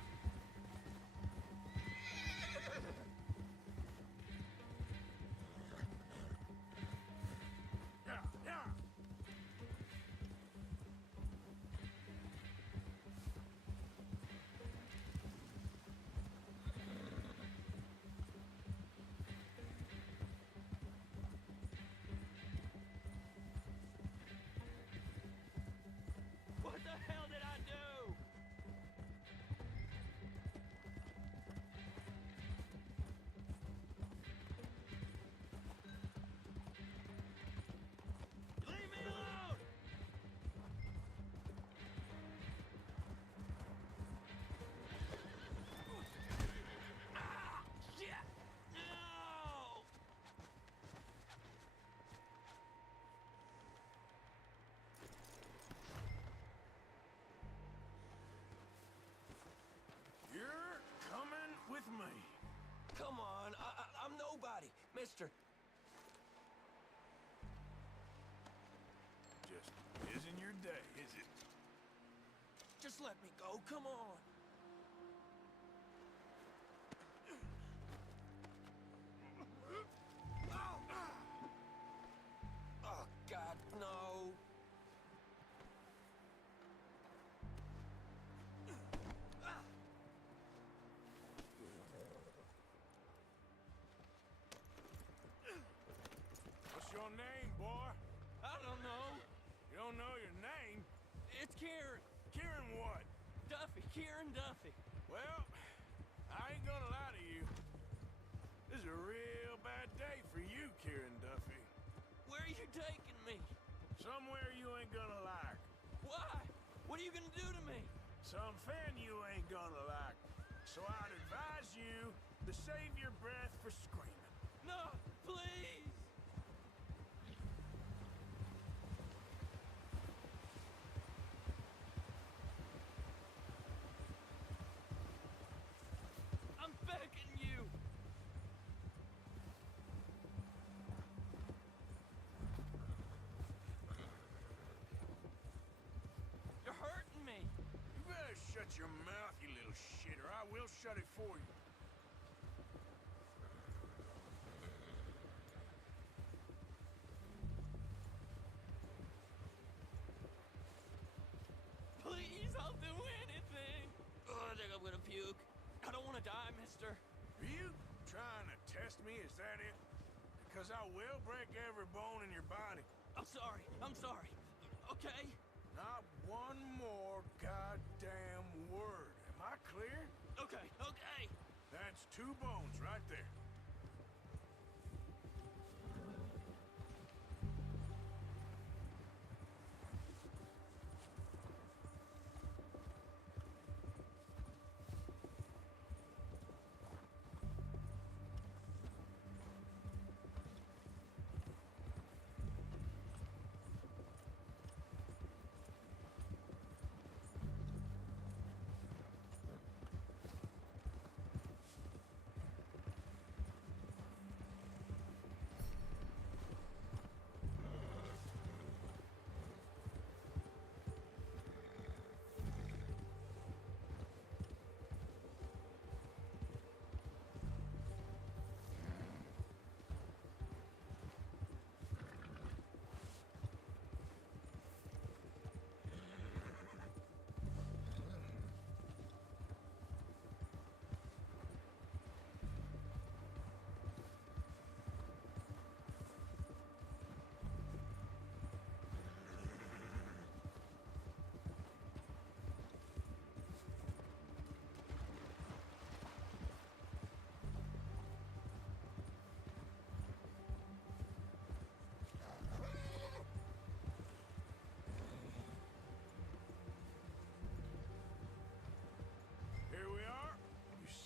mister. Just isn't your day, is it? Just let me go, come on. Oh, God, no. What's your name, boy? I don't know. You don't know your name? It's Kieran. Kieran what? Duffy, Kieran Duffy. Well, I ain't gonna lie to you. This is a real bad day for you, Kieran Duffy. Where are you taking me? Somewhere you ain't gonna like. Why? What are you gonna do to me? Something you ain't gonna like. So I'd advise you to save your breath for screaming. No, please. I'm begging you. You're hurting me. You better shut your mouth, you little shit, or I will shut it for you. Please, I'll do anything. Oh, I think I'm gonna puke. I don't want to die, mister. Are you trying to test me? Is that it? Because I will break every bone in your body. I'm sorry. I'm sorry. Okay? Not one more goddamn word. Am I clear? Okay, okay. That's 2 bones right there.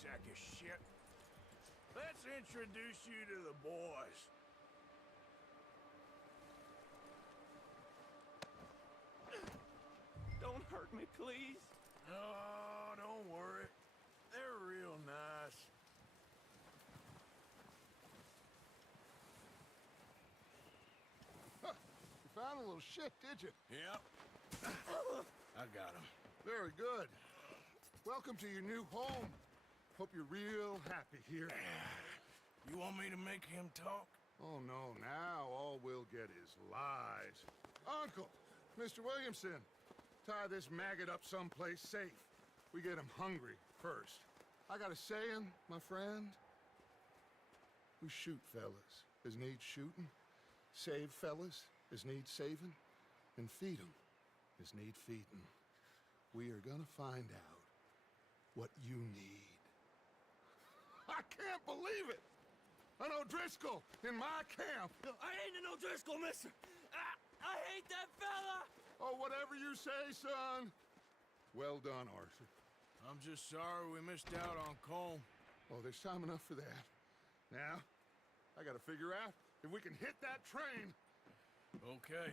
Sack of shit. Let's introduce you to the boys. Don't hurt me, please. Oh, don't worry. They're real nice. Huh. You found a little shit, did you? Yep. I got him. Very good. Welcome to your new home. Hope you're real happy here. You want me to make him talk? Oh, no. Now all we'll get is lies. Uncle, Mr. Williamson, tie this maggot up someplace safe. We get him hungry first. I got a saying, my friend. We shoot fellas as need shooting, save fellas as need saving, and feed 'em as need feeding. We are gonna find out what you need. I can't believe it! An O'Driscoll in my camp! I ain't an O'Driscoll, mister! I hate that fella! Oh, whatever you say, son. Well done, Arthur. I'm just sorry we missed out on Colm. Oh, there's time enough for that. Now, I gotta figure out if we can hit that train. Okay.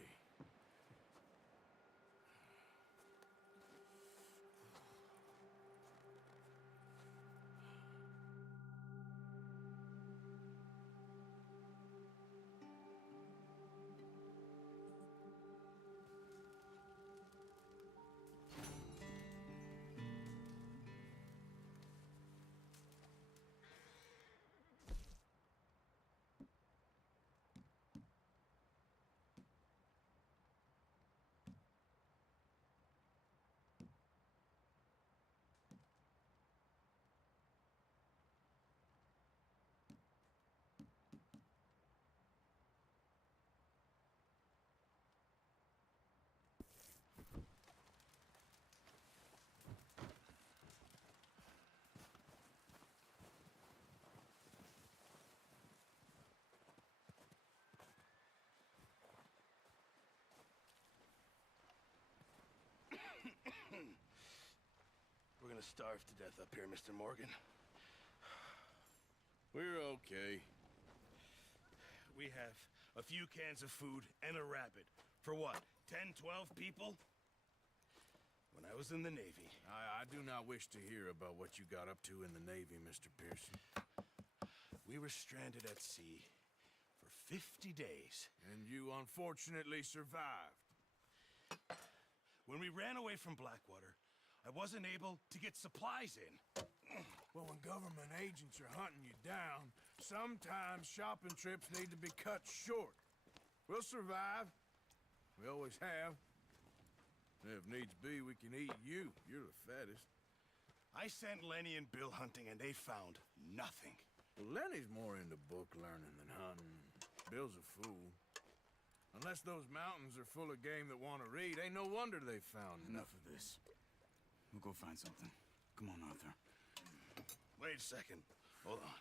to starve to death up here, Mr. Morgan. We're okay. We have a few cans of food and a rabbit. For what, 10, 12 people? When I was in the Navy. I do not wish to hear about what you got up to in the Navy, Mr. Pearson. We were stranded at sea for 50 days. And you unfortunately survived. When we ran away from Blackwater, I wasn't able to get supplies in. Well, when government agents are hunting you down, sometimes shopping trips need to be cut short. We'll survive. We always have. If needs be, we can eat you. You're the fattest. I sent Lenny and Bill hunting, and they found nothing. Well, Lenny's more into book learning than hunting. Bill's a fool. Unless those mountains are full of game that want to read, ain't no wonder they found Enough of this. We'll go find something. Come on, Arthur. Wait a second. Hold on.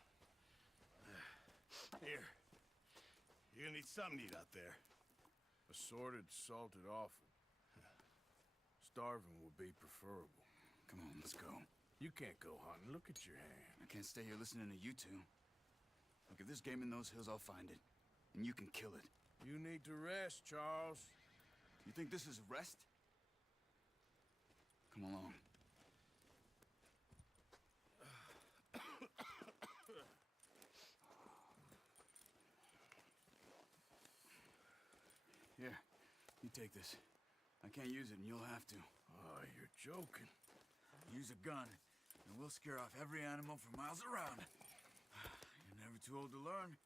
Here. You're gonna need something to eat out there. Assorted, salted offal. Starving would be preferable. Come on, let's go. You can't go hunting. Look at your hand. I can't stay here listening to you two. Look, if there's game in those hills, I'll find it. And you can kill it. You need to rest, Charles. You think this is rest? Come along. Here, you take this. I can't use it, and you'll have to. Oh, you're joking. Use a gun, and we'll scare off every animal for miles around. You're never too old to learn,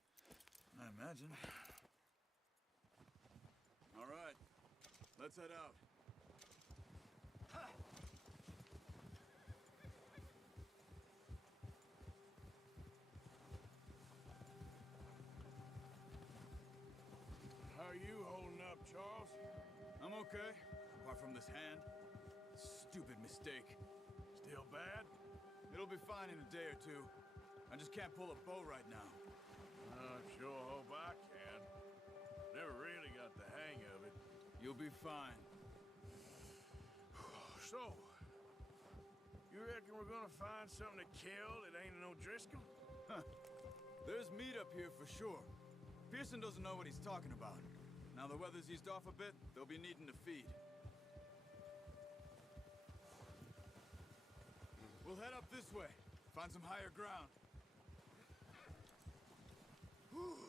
I imagine. All right, let's head out. How are you holding up, Charles? I'm okay, apart from this hand. Stupid mistake. Still bad? It'll be fine in a day or two. I just can't pull a bow right now. I sure hope I can. Never really got the hang of it. You'll be fine. So, you reckon we're gonna find something to kill that ain't no Driscoll? There's meat up here for sure. Pearson doesn't know what he's talking about. Now the weather's eased off a bit, they'll be needing to feed. We'll head up this way, find some higher ground. Whew.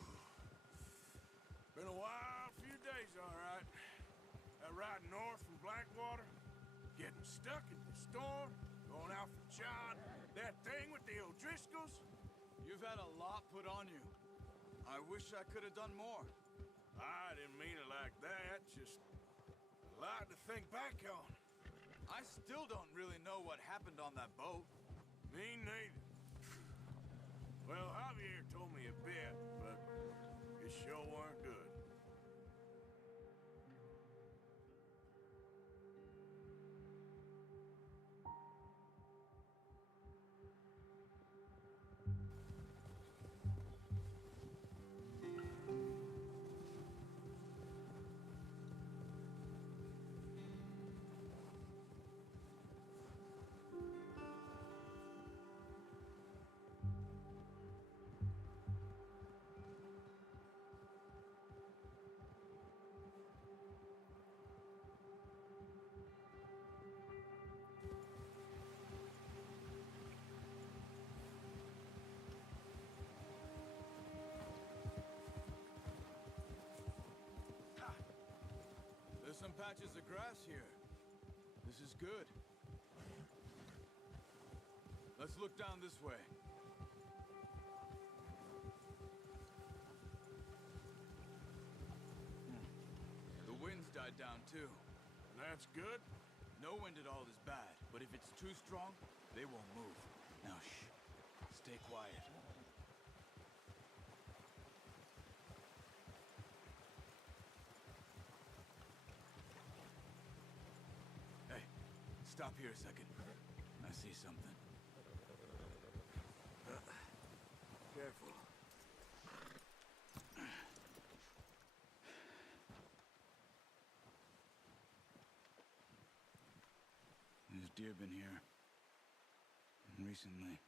Been a wild few days, all right. That ride north from Blackwater, getting stuck in the storm, going out for John, that thing with the O'Driscolls. You've had a lot put on you. I wish I could have done more. I didn't mean it like that, just a lot to think back on. I still don't really know what happened on that boat. Me neither. Well, Javier told me a bit, but it sure weren't good. Some patches of grass here. This is good. Let's look down this way. The wind's died down too. That's good. No wind at all is bad, but if it's too strong, they won't move. Now shh. Stay quiet. Stop here a second. I see something. Careful. There's deer been here. Recently.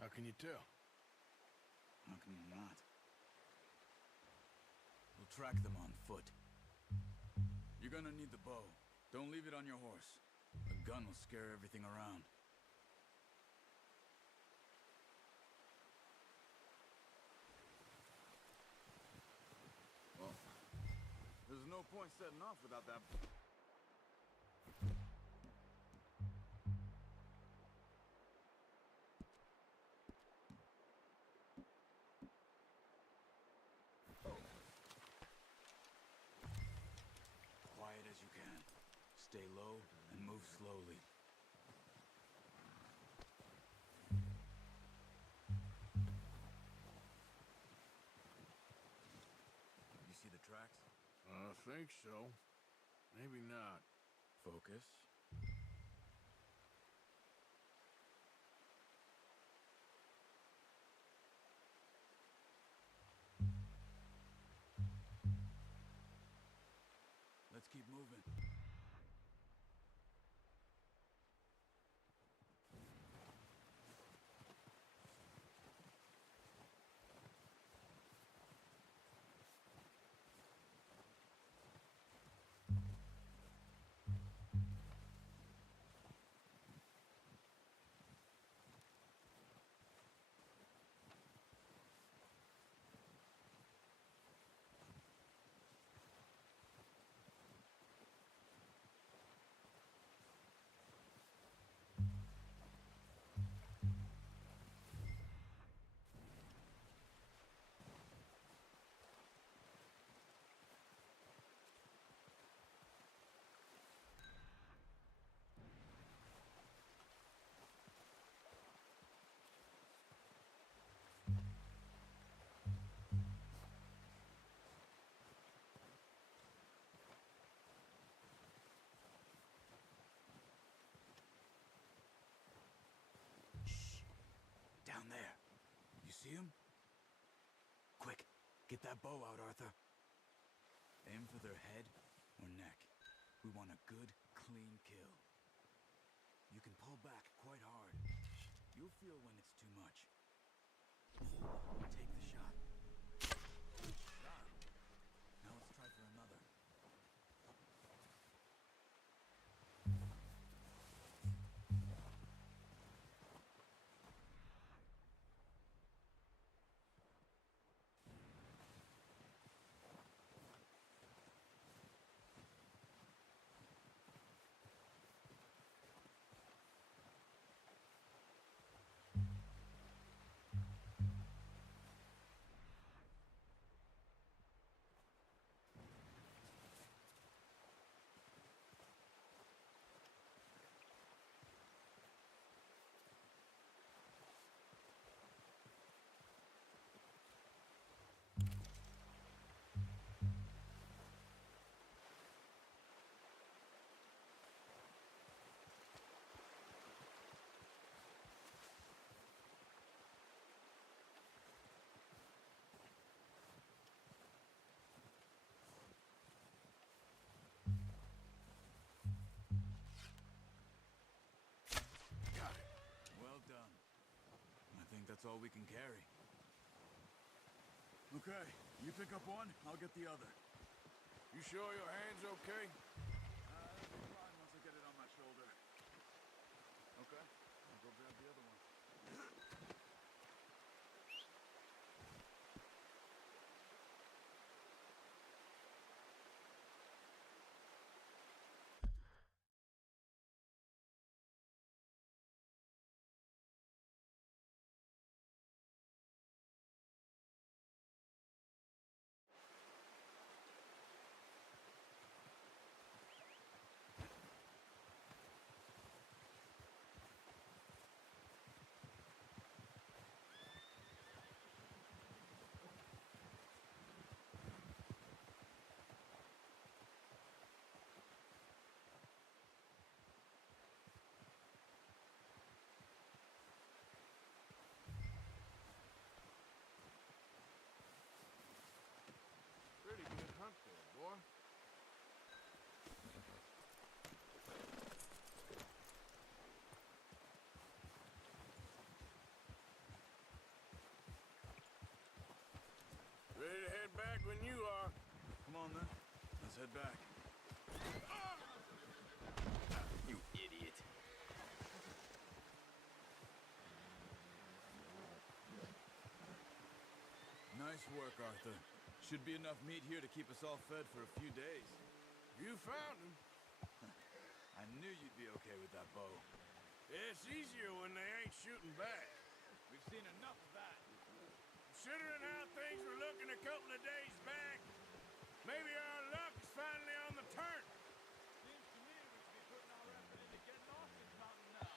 How can you tell? How can you not? We'll track them on foot. You're gonna need the bow. Don't leave it on your horse. A gun will scare everything around. Well, there's no point setting off without that. Quiet as you can. Stay low and move slowly. You see the tracks? I think so. Maybe not. Focus. Let's keep moving. Down there. You see him? Quick, get that bow out, Arthur. Aim for their head or neck. We want a good, clean kill. You can pull back quite hard. You'll feel when it's too much. Take the shot. Good shot. Now let's try for another. That's all we can carry. Okay, you pick up one, I'll get the other. You sure your hand's okay? It'll be fine once I get it on my shoulder. Okay, I'll go grab the other one. Let's head back. You idiot. Nice work, Arthur. Should be enough meat here to keep us all fed for a few days. You found him. I knew you'd be okay with that bow. It's easier when they ain't shooting back. We've seen enough of that. Considering how things were looking a couple of days back, maybe our luck is finally on the turn. Seems to me we should be putting our effort into getting off this mountain now.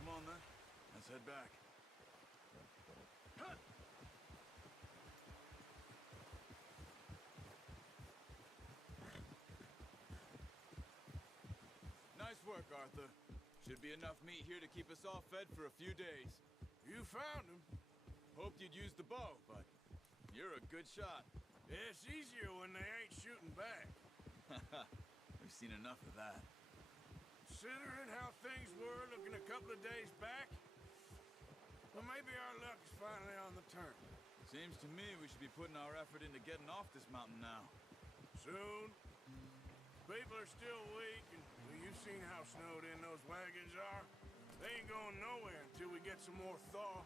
Come on, then. Let's head back. Nice work, Arthur. Should be enough meat here to keep us all fed for a few days. You found him. Hoped you'd use the bow, but you're a good shot. It's easier when they ain't shooting back. We've seen enough of that. Considering how things were looking a couple of days back, well, maybe our luck is finally on the turn. Seems to me we should be putting our effort into getting off this mountain now. Soon. People are still weak, and well, you've seen how snowed in those wagons are. They ain't going nowhere until we get some more thaw.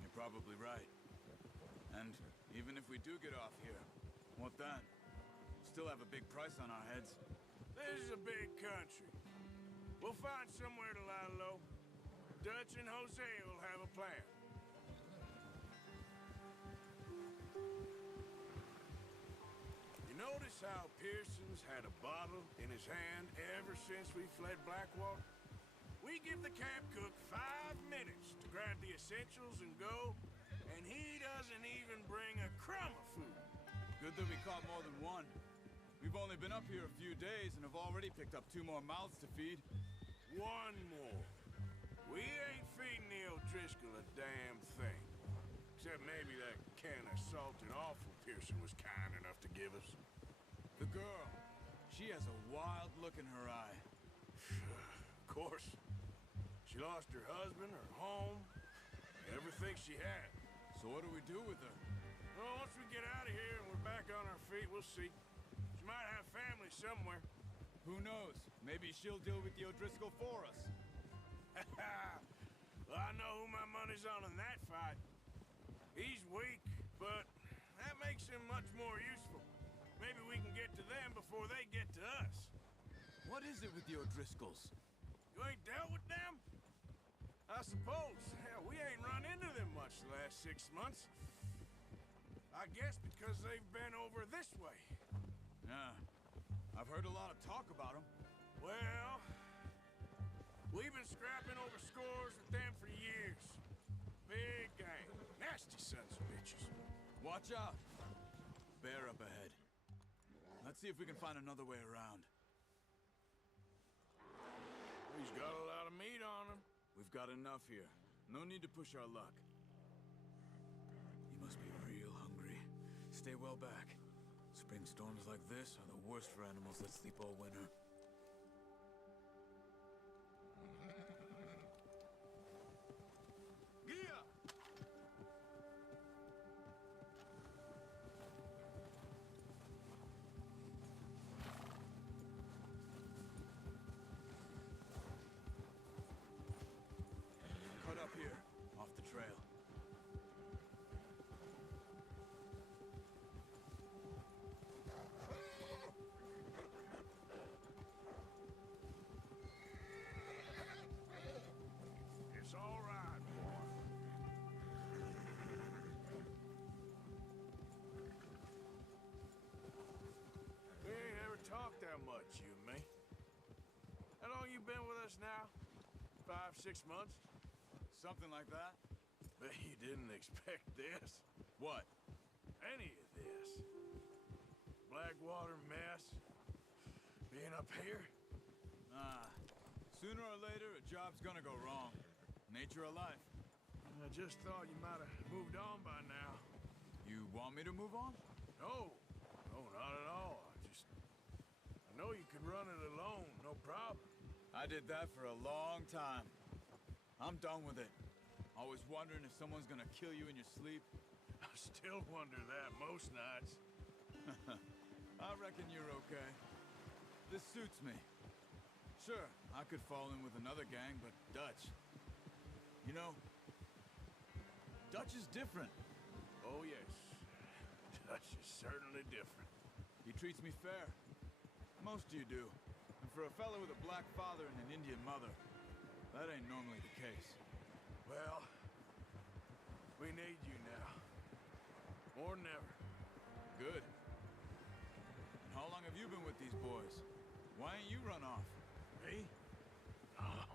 You're probably right. And even if we do get off here, what then? Still have a big price on our heads. This is a big country. We'll find somewhere to lie low. Dutch and Jose will have a plan. You notice how Pearson's had a bottle in his hand ever since we fled Blackwater? We give the camp cook 5 minutes to grab the essentials and go, and he doesn't even bring a crumb of food. Good that we caught more than one. We've only been up here a few days and have already picked up 2 more mouths to feed. 1 more. We ain't feeding the O'Driscoll a damn thing. Except maybe that can of salted offal Pearson was kind enough to give us. The girl. She has a wild look in her eye. Of course. She lost her husband, her home, everything she had. So what do we do with her? Well, once we get out of here and we're back on our feet, we'll see. She might have family somewhere. Who knows? Maybe she'll deal with the O'Driscoll for us. Well, I know who my money's on in that fight. He's weak, but that makes him much more useful. Maybe we can get to them before they get to us. What is it with the O'Driscolls? You ain't dealt with them? I suppose. Hell, we ain't run into them much the last 6 months. I guess because they've been over this way. Yeah. I've heard a lot of talk about them. Well, we've been scrapping over scores with them for years. Big gang. Nasty sons of bitches. Watch out. Bear up ahead. Let's see if we can find another way around. He's got a lot of meat on him. We've got enough here. No need to push our luck. You must be real hungry. Stay well back. Spring storms like this are the worst for animals that sleep all winter. Gia! Cut up here, off the trail. It's all right, boy. We ain't ever talked that much, you and me. How long you been with us now? 5, 6 months? Something like that? Bet you didn't expect this. What? Any of this. Blackwater mess. Being up here? Sooner or later, a job's gonna go wrong. Nature of life. I just thought you might have moved on by now. You want me to move on? No. No, not at all. I know you can run it alone, no problem. I did that for a long time. I'm done with it. Always wondering if someone's gonna kill you in your sleep. I still wonder that most nights. I reckon you're okay. This suits me. Sure, I could fall in with another gang, but Dutch... You know, Dutch is different. Oh, yes. Dutch is certainly different. He treats me fair. Most of you do. And for a fellow with a black father and an Indian mother, that ain't normally the case. Well, we need you now. More than ever. Good. And how long have you been with these boys? Why ain't you run off? Me? Oh,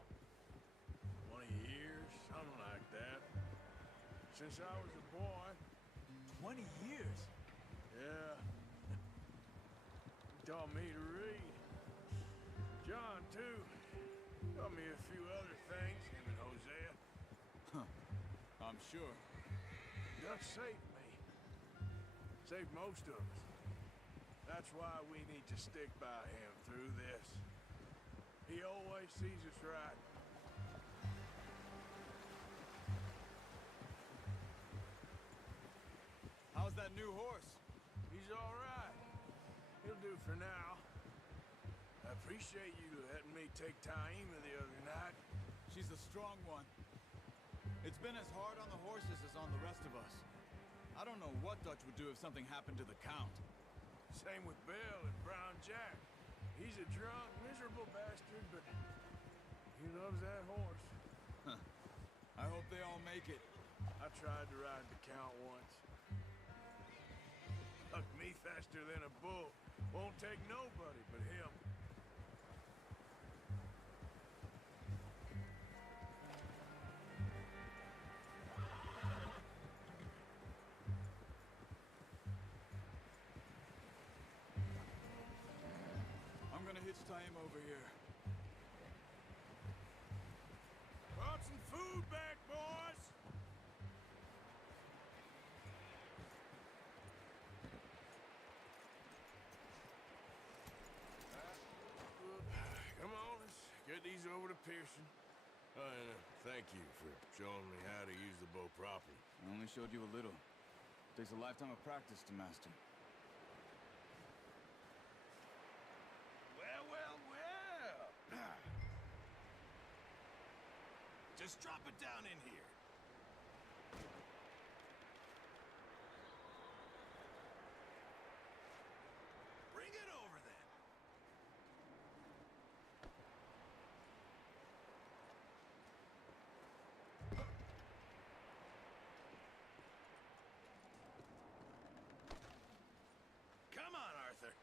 20 years, something like that. Since I was a boy. 20 years? Yeah. He taught me to read. John, too. Taught me a few other things, him and Hosea. Huh. I'm sure. Dutch saved me. Saved most of us. That's why we need to stick by him through this. He always sees us right. How's that new horse? He's all right. He'll do for now. I appreciate you letting me take Taima the other night. She's a strong one. It's been as hard on the horses as on the rest of us. I don't know what Dutch would do if something happened to the Count. Same with Bill and Brown Jack. He's a drunk, miserable bastard, but he loves that horse. Huh. I hope they all make it. I tried to ride the Count once. Hucked me faster than a bull. Won't take nobody but him. I'm gonna hitch Taima over here. Brought some food back, boys! Come on, let's get these over to Pearson. And thank you for showing me how to use the bow properly. I only showed you a little. Takes a lifetime of practice to master. Well. Just drop it down in here. Bring it over then. Come on, Arthur.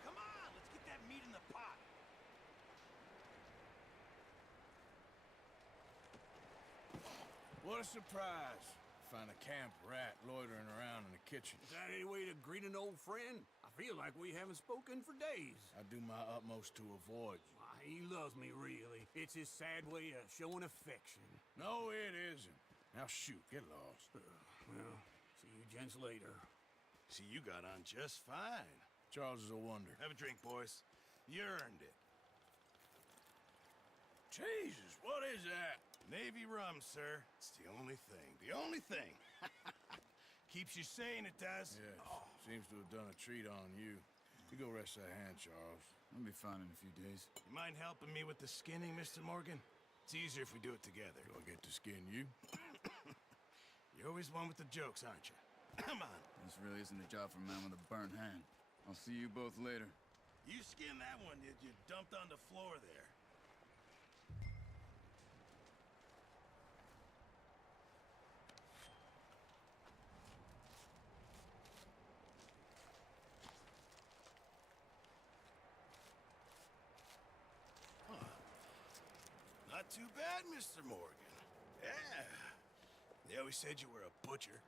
Come on, let's get that meat in the pot. What a surprise. Find a camp rat loitering around in the kitchen. Is that any way to greet an old friend? I feel like we haven't spoken for days. I do my utmost to avoid you. Why, he loves me, really. It's his sad way of showing affection. No, it isn't. Now shoot, get lost. Well, see you gents later. See, you got on just fine. Charles is a wonder. Have a drink, boys. You earned it. Jesus, what is that? Navy rum, sir. It's the only thing. The only thing. Keeps you sane, it does. Yes. Seems to have done a treat on you. You go rest that hand, Charles. I'll be fine in a few days. You mind helping me with the skinning, Mr. Morgan? It's easier if we do it together. Do I get to skin you? You're always one with the jokes, aren't you? Come on. This really isn't a job for a man with a burnt hand. I'll see you both later. You skinned that one you dumped on the floor there. Not too bad, Mr. Morgan. Yeah. They always said you were a butcher.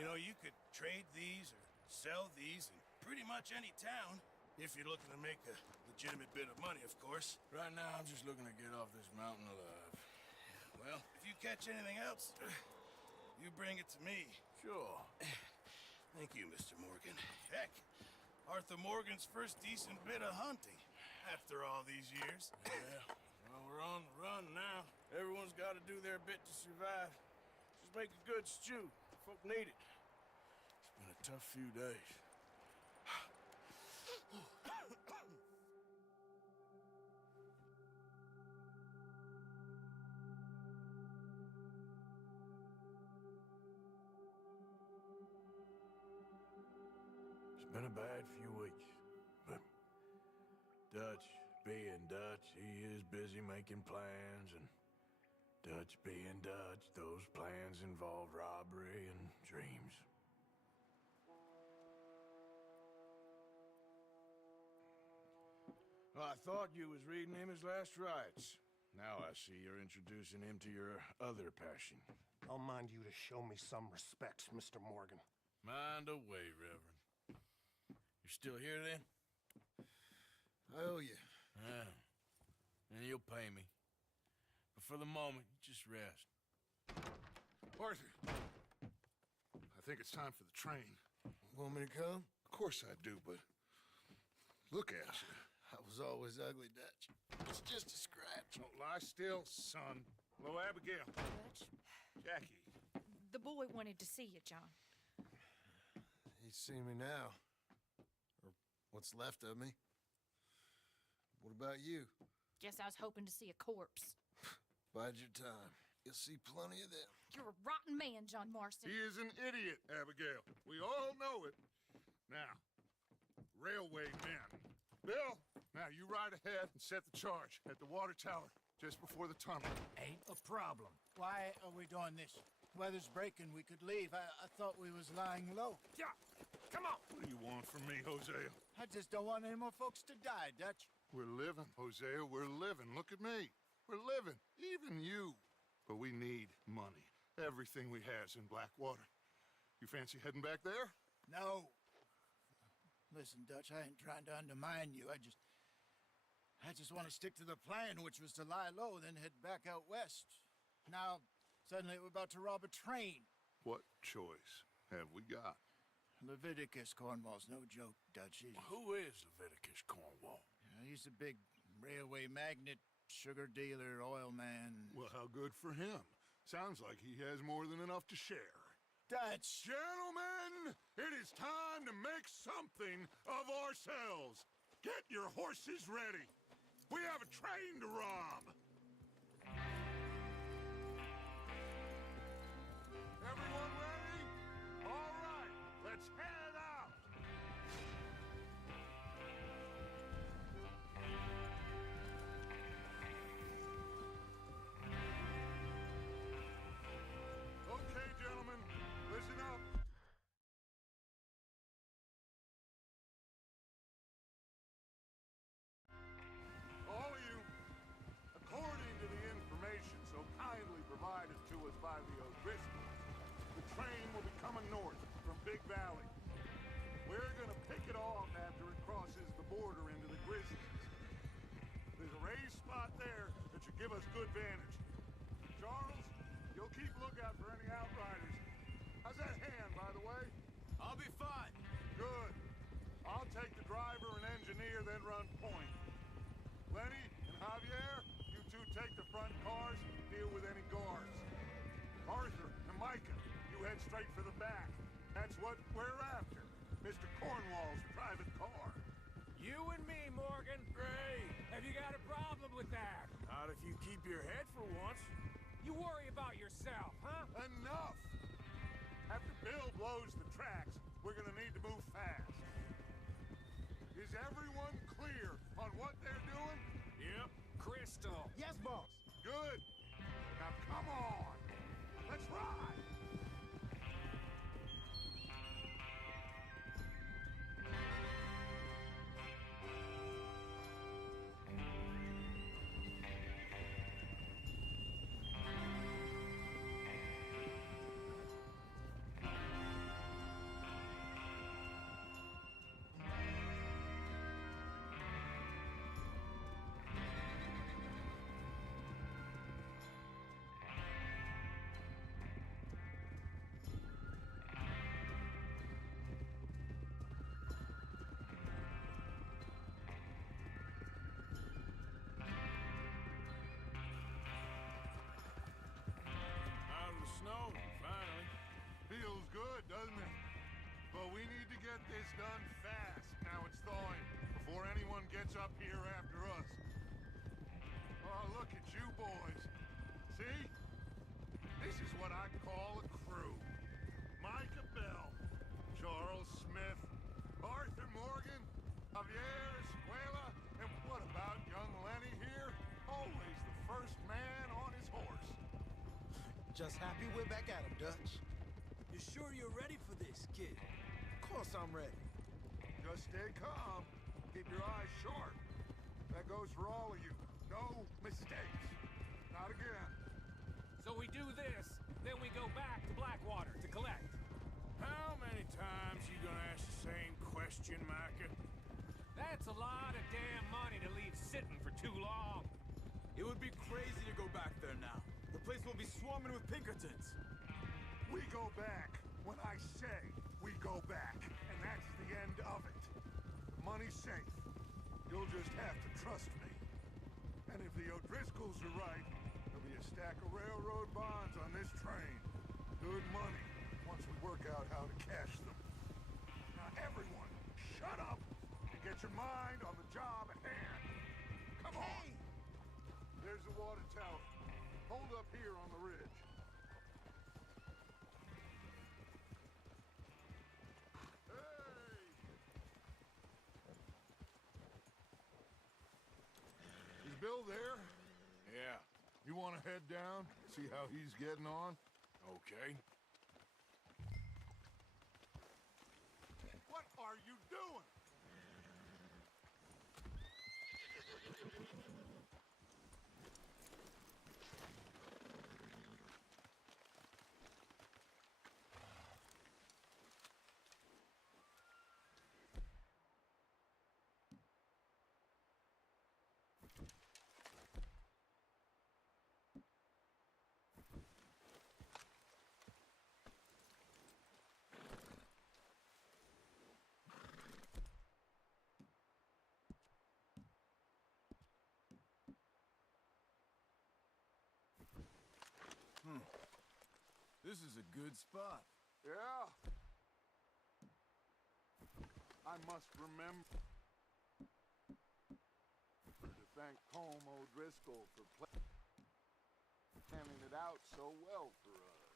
You know, you could trade these or sell these in pretty much any town, if you're looking to make a legitimate bit of money, of course. Right now, I'm just looking to get off this mountain alive. Well, if you catch anything else, you bring it to me. Sure. Thank you, Mr. Morgan. Heck, Arthur Morgan's first decent bit of hunting after all these years. Yeah, well, we're on the run now. Everyone's got to do their bit to survive. Just make a good stew. Folk need it. It's been a tough few days. It's been a bad few weeks, but Dutch being Dutch, he is busy making plans, and Dutch being Dutch, those plans involve robbery and dreams. Well, I thought you was reading him his last rites. Now I see you're introducing him to your other passion. I'll mind you to show me some respect, Mr. Morgan. Mind away, Reverend. You're still here, then? I owe you. Yeah. And you'll pay me. But for the moment, just rest. Arthur, I think it's time for the train. Want me to come? Of course I do, but look at you. I was always ugly, Dutch. It's just a scratch. Don't lie still, son. Hello, Abigail. Dutch, Jackie. the boy wanted to see you, John. He's seen me now. Or what's left of me. What about you? Guess I was hoping to see a corpse. Bide your time. You'll see plenty of them. You're a rotten man, John Marston. He is an idiot, Abigail. We all know it. Now, railway men. Bill, now you ride ahead and set the charge at the water tower just before the tunnel. Ain't a problem. Why are we doing this? Weather's breaking. We could leave. I thought we was lying low. Yeah, come on. What do you want from me, Hosea? I just don't want any more folks to die, Dutch. We're living, Hosea. We're living. Look at me. We're living. Even you. But we need money. Everything we has in Blackwater. You fancy heading back there? No. Listen, Dutch, I ain't trying to undermine you. I just want to stick to the plan, which was to lie low, then head back out west. Now, suddenly we're about to rob a train. What choice have we got? Leviticus Cornwall's no joke, Dutch. Who is Leviticus Cornwall? He's a big railway magnate, sugar dealer, oil man. Well, how good for him. Sounds like he has more than enough to share. Dutch! Gentlemen, it is time to make something of ourselves. Get your horses ready. We have a train to rob. Everyone ready? All right, let's head out. Okay, gentlemen, listen up. All of you, according to the information so kindly provided to us by the O'Driscolls, the train will be coming north from Big Valley. We're gonna pick it off after it crosses the border into the Grizzlies. There's a raised spot there that should give us good vantage. Charles, you'll keep lookout for any outriders. How's that hand, by the way? I'll be fine. Good. I'll take the driver and engineer, then run point. Lenny and Javier, you two take the front cars, deal with any guards. Arthur and Micah, you head straight for the back. That's what we're after. Mr. Cornwall's private car. You and me, Morgan. Great. Have you got a problem with that? Not if you keep your head for once. You worry about yourself, huh? Enough! After Bill blows the tracks, we're gonna need to move fast. Is everyone clear on what they're doing? Yep. Crystal. Yes, boss. Good. Now come on. Let's ride. get this done fast. Now it's thawing, before anyone gets up here after us. Oh, look at you boys. See? This is what I call a crew. Micah Bell, Charles Smith, Arthur Morgan, Javier Escuela, and what about young Lenny here? Always the first man on his horse. Just happy we're back at him, Dutch. You sure you're ready for this, kid? Of course I'm ready. Just stay calm. Keep your eyes sharp. That goes for all of you. No mistakes. Not again. So we do this, then we go back to Blackwater to collect. How many times you gonna ask the same question, Micah? That's a lot of damn money to leave sitting for too long. It would be crazy to go back there now. The place will be swarming with Pinkertons. We go back when I say we go back, and that's the end of it. Money's safe. You'll just have to trust me. And if the O'Driscolls are right, there'll be a stack of railroad bonds on this train. Good money, once we work out how to cash them. Now everyone, shut up and get your mind on the job at hand. Come on. There's the water tower. Hold up here on the ridge. Bill there? Yeah. You want to head down, see how he's getting on? Okay. What are you doing? This is a good spot. Yeah. I must remember to thank Colm O'Driscoll for planning it out so well for us.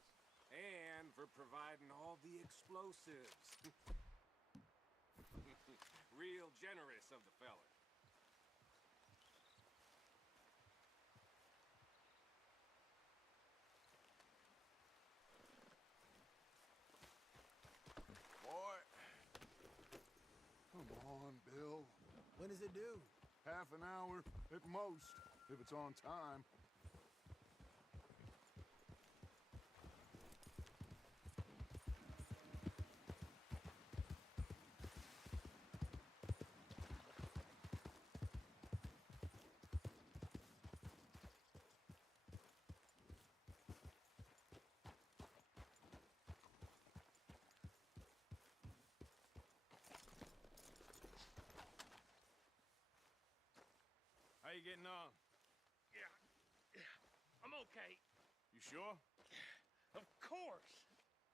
And for providing all the explosives. Real generous of the fella. Come on, Bill. When is it due? Half an hour at most, if it's on time. How you getting on? Yeah. I'm okay. You sure? Of course.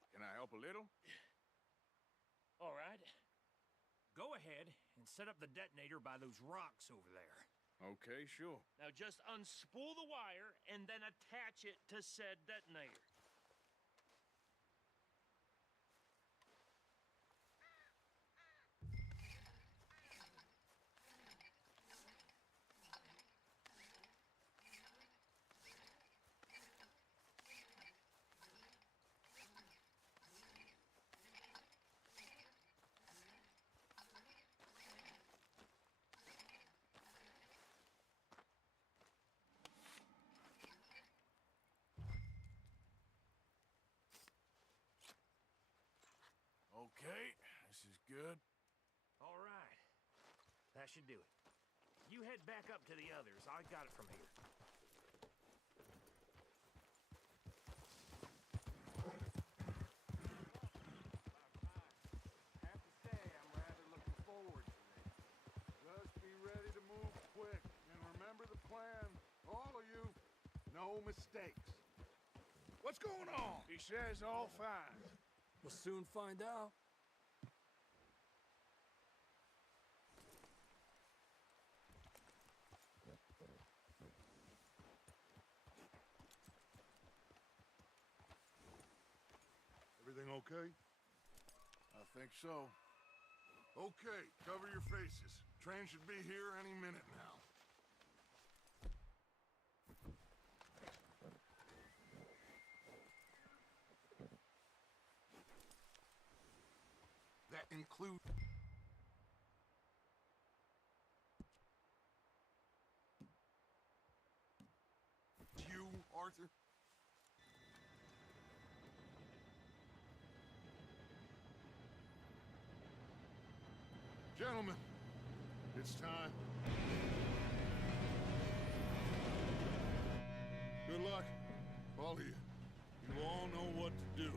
Can I help a little? All right. Go ahead and set up the detonator by those rocks over there. Okay, sure. Now just unspool the wire and then attach it to said detonator. Okay, this is good. All right. That should do it. You head back up to the others. I got it from here. I have to say, I'm rather looking forward to this. Just be ready to move quick, and remember the plan. All of you, no mistakes. What's going on? He says all fine. We'll soon find out. okay? I think so. Okay, cover your faces. Train should be here any minute now. That includes... you, Arthur? Gentlemen, it's time. Good luck, all of you. You all know what to do.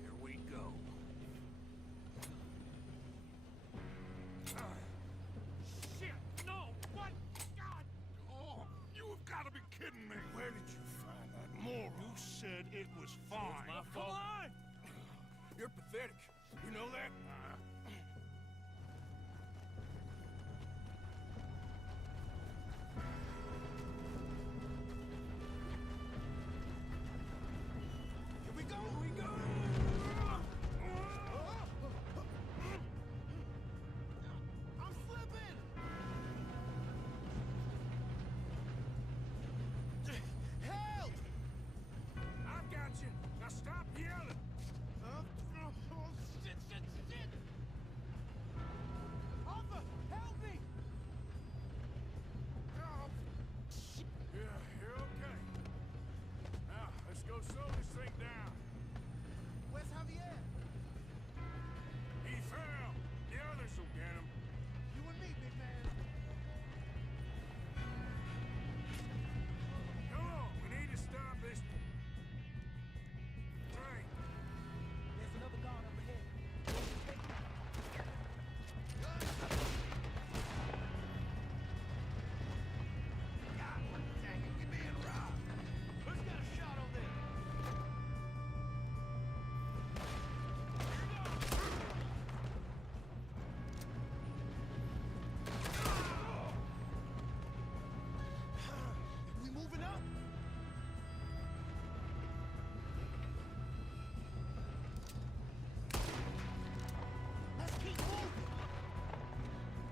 Here we go. Shit, no! What? God! Oh, you have got to be kidding me! Where did you find that moron? You said it was fine. It's my fault. Come on! You're pathetic. You know that? Here we go! Here we go! I'm slipping! Help! I've got you. Now stop yelling. Shit! Arthur, help me! Yeah, you're okay. Now, let's go slow this thing down. Where's Javier? He fell. The others will get him. You and me, big man. Come on, we need to stop this train. There's another guard up ahead. God dang it, you're being robbed. Who's got a shot on there? We moving up? Let's keep moving.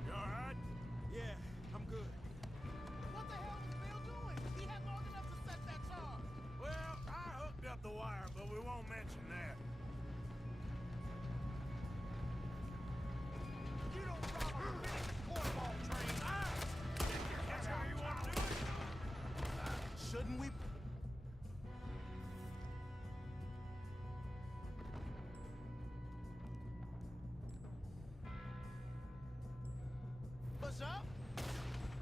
You all right? Yeah, I'm good. What the hell was Bill doing? He had long enough to set that charge. Well, I hooked up the wire, but we won't mention that. You don't rob a finished cornball train. That's how you want to do it? Shouldn't we? What's up?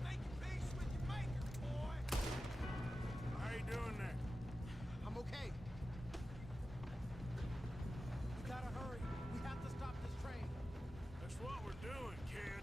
Make peace with your maker, boy. How you doing there? I'm okay. We gotta hurry. We have to stop this train. That's what we're doing, kid.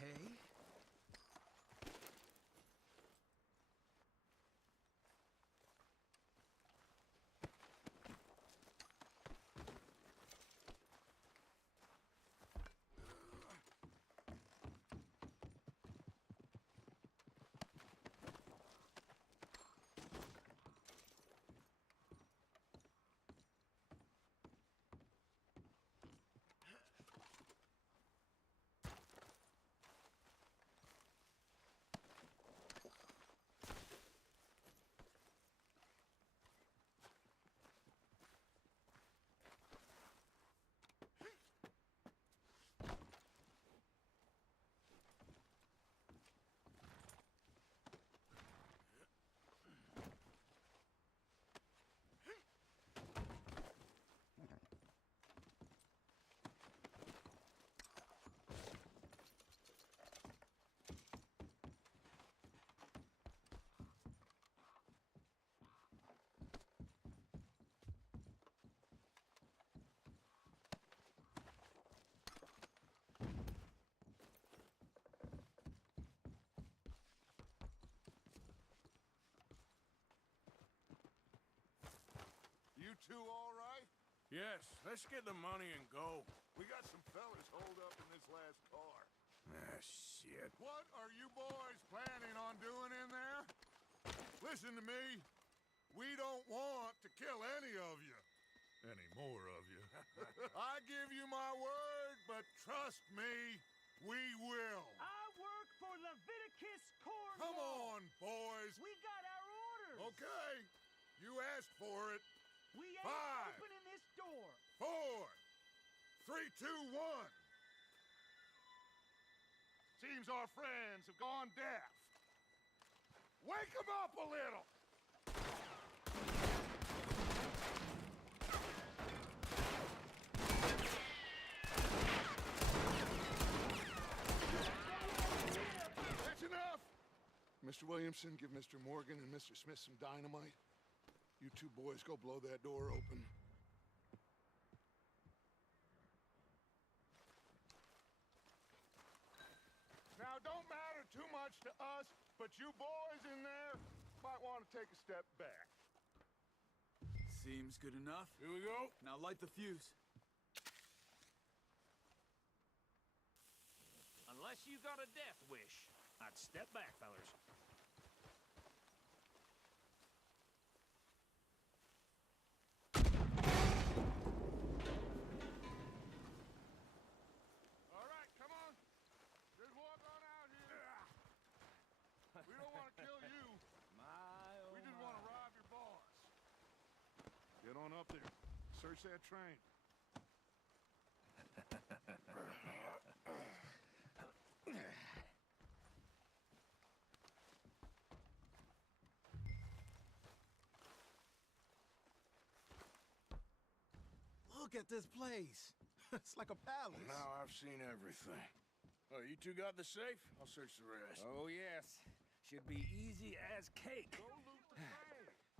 Okay. You two all right? Yes, let's get the money and go. We got some fellas holed up in this last car. Ah, shit. What are you boys planning on doing in there? Listen to me. We don't want to kill any of you. Any more of you. I give you my word, but trust me, we will. I work for Leviticus Cornwall. Come on, boys. We got our orders. Okay. You asked for it. We ain't 5, opening this door. 4, 3, 2, 1. Seems our friends have gone deaf. Wake them up a little. That's enough. Mr. Williamson, give Mr. Morgan and Mr. Smith some dynamite. You two boys go blow that door open. Now, don't matter too much to us, but you boys in there might want to take a step back. Seems good enough. Here we go. Now light the fuse. Unless you got a death wish, I'd step back, fellers. All right, come on. Just walk on out here. We don't want to kill you. We just want to rob your boss. Get on up there. Search that train. Look at this place. It's like a palace. Now I've seen everything. Oh, you two got the safe? I'll search the rest. Oh, yes. Should be easy as cake.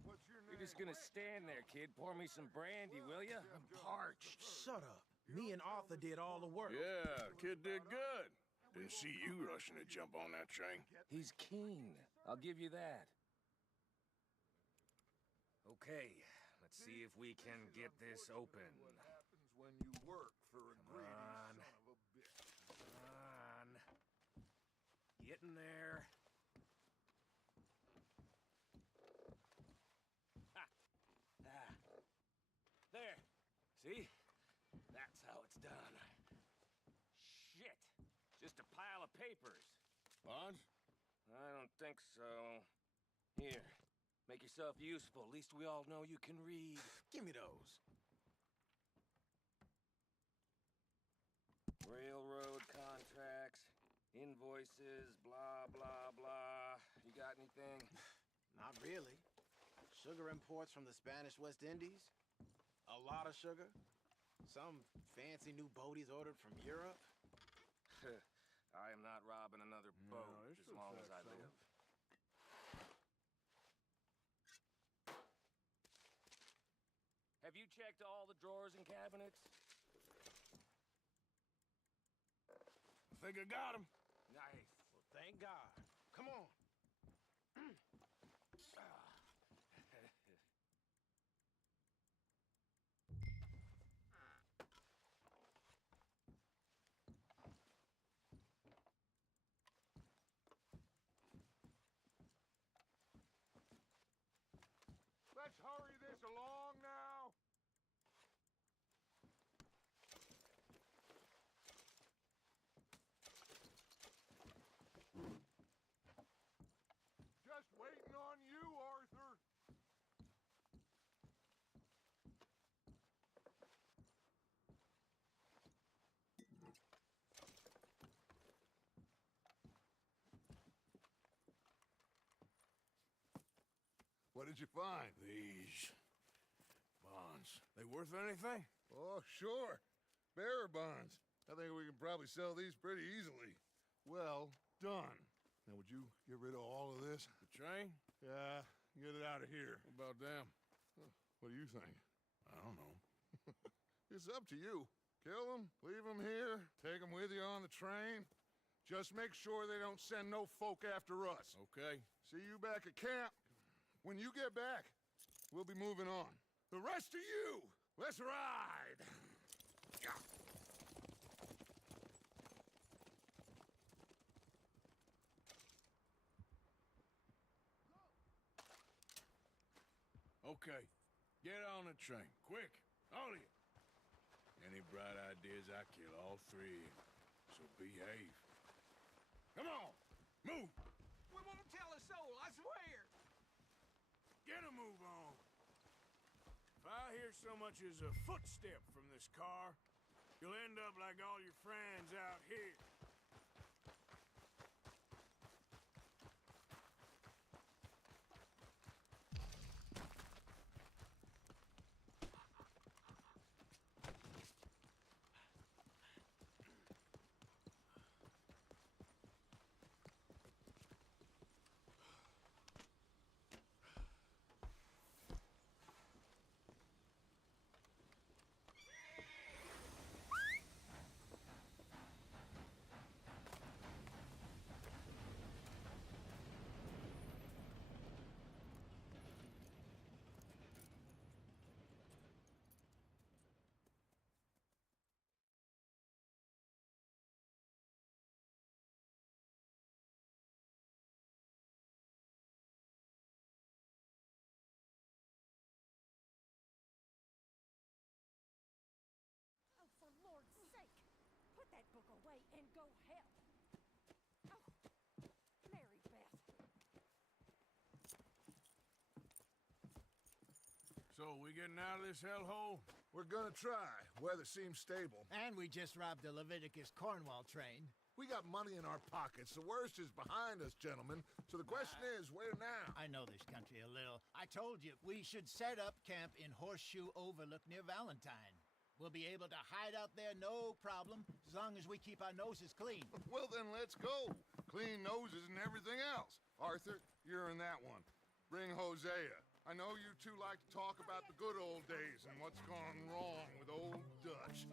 What's your name? You're just gonna stand there, kid. Pour me some brandy, will ya? I'm parched. Shut up. Me and Arthur did all the work. Yeah, kid did good. Didn't see you rushing to jump on that train. He's keen. I'll give you that. Okay, let's see if we can get this open. What happens when you work for a greedy son of a bitch? Come on. Get in there. Ha! Ah. There. See? That's how it's done. Shit. Just a pile of papers. Bonds? I don't think so. Here. Make yourself useful. At least we all know you can read. Give me those. Railroad contracts, invoices, blah, blah, blah. You got anything? Not really. Sugar imports from the Spanish West Indies. A lot of sugar. Some fancy new boat he's ordered from Europe. I am not robbing another boat as long as I live. Have you checked all the drawers and cabinets? I think I got him. Thank God. Come on. Let's hurry this along now. Just waiting on you, Arthur. What did you find? These bonds. They worth anything? Oh, sure. Bearer bonds. I think we can probably sell these pretty easily. Well done. Now, would you get rid of all of this? The train? Yeah, get it out of here. What about them? What do you think? I don't know. It's up to you. Kill them, leave them here, take them with you on the train. Just make sure they don't send no folk after us. Okay. See you back at camp. When you get back, we'll be moving on. The rest of you, let's ride! Okay. Get on the train. Quick. All of you. Any bright ideas, I kill all three of you. So behave. Come on. Move. We won't tell a soul, I swear. Get a move on. If I hear so much as a footstep from this car, you'll end up like all your friends out here. For Lord's sake, put that book away and go help. Oh, Mary Beth. So, we getting out of this hellhole? We're gonna try. Weather seems stable. And we just robbed the Leviticus Cornwall train. We got money in our pockets. The worst is behind us, gentlemen. So the question is, where now? I know this country a little. I told you, we should set up camp in Horseshoe Overlook near Valentine. We'll be able to hide out there, no problem, as long as we keep our noses clean. Well, then let's go. Clean noses and everything else. Arthur, you're in that one. Bring Hosea. I know you two like to talk about the good old days and what's gone wrong with old Dutch.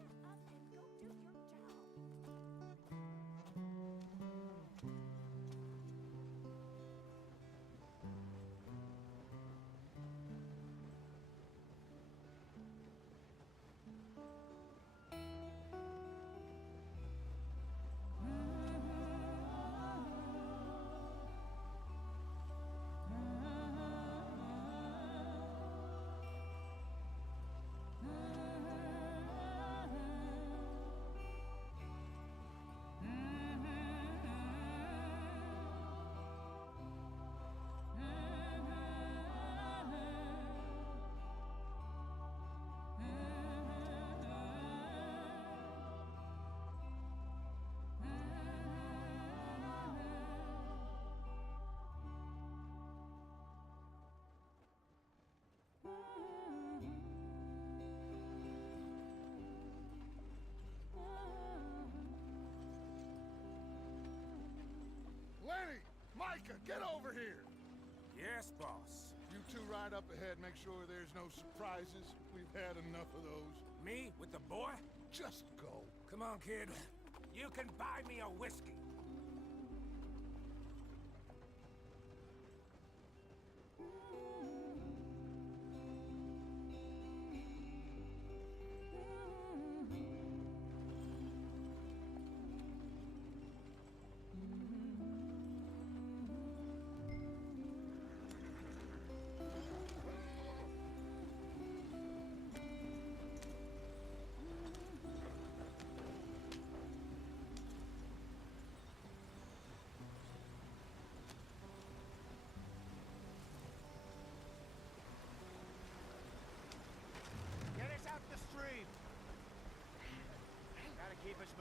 Lenny! Micah, get over here! Yes, boss. You two ride up ahead, make sure there's no surprises. We've had enough of those. Me? With the boy? Just go. Come on, kid. You can buy me a whiskey.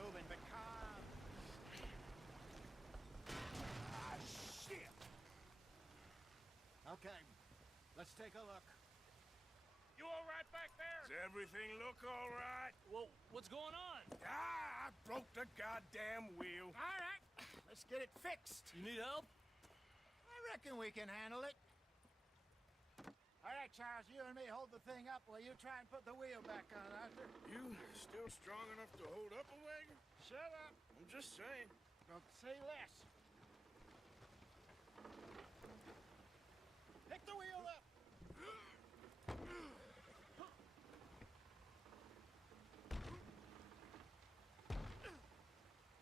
moving, but calm. Ah, shit! Okay, let's take a look. You all right back there? Does everything look all right? Well, what's going on? Ah, I broke the goddamn wheel. All right, let's get it fixed. You need help? I reckon we can handle it. All right, Charles, you and me hold the thing up while you try and put the wheel back on, Arthur. You still strong enough to hold up a wagon? Shut up. I'm just saying. Don't say less. Pick the wheel up.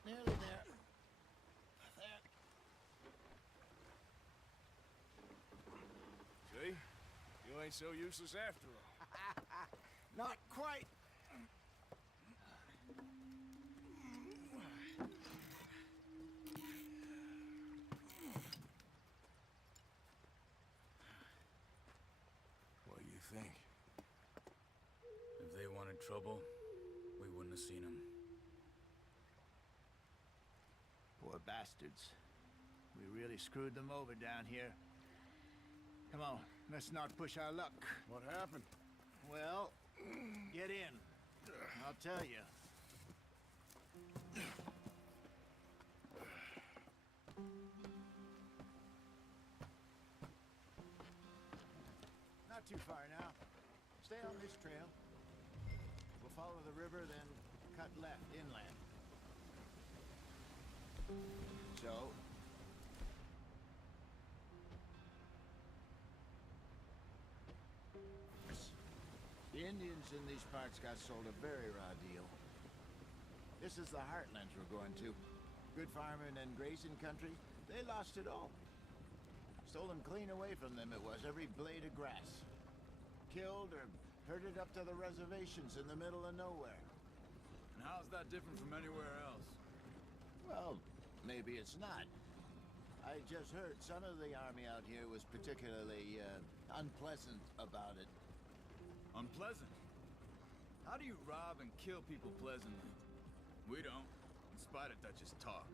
Nearly there. There. See? You ain't so useless after all. Not quite. What do you think? If they wanted trouble, we wouldn't have seen them. Poor bastards. We really screwed them over down here. Come on, let's not push our luck. What happened? Well, get in. I'll tell you. Not too far now. Stay on this trail. We'll follow the river, then cut left inland. So, the Indians in these parts got sold a very raw deal. This is the heartlands we're going to. Good farming and grazing country, they lost it all. Stolen clean away from them it was, every blade of grass. Killed or herded up to the reservations in the middle of nowhere. And how's that different from anywhere else? Well, maybe it's not. I just heard some of the army out here was particularly unpleasant about it. Unpleasant? How do you rob and kill people pleasantly? We don't, in spite of Dutch's talk.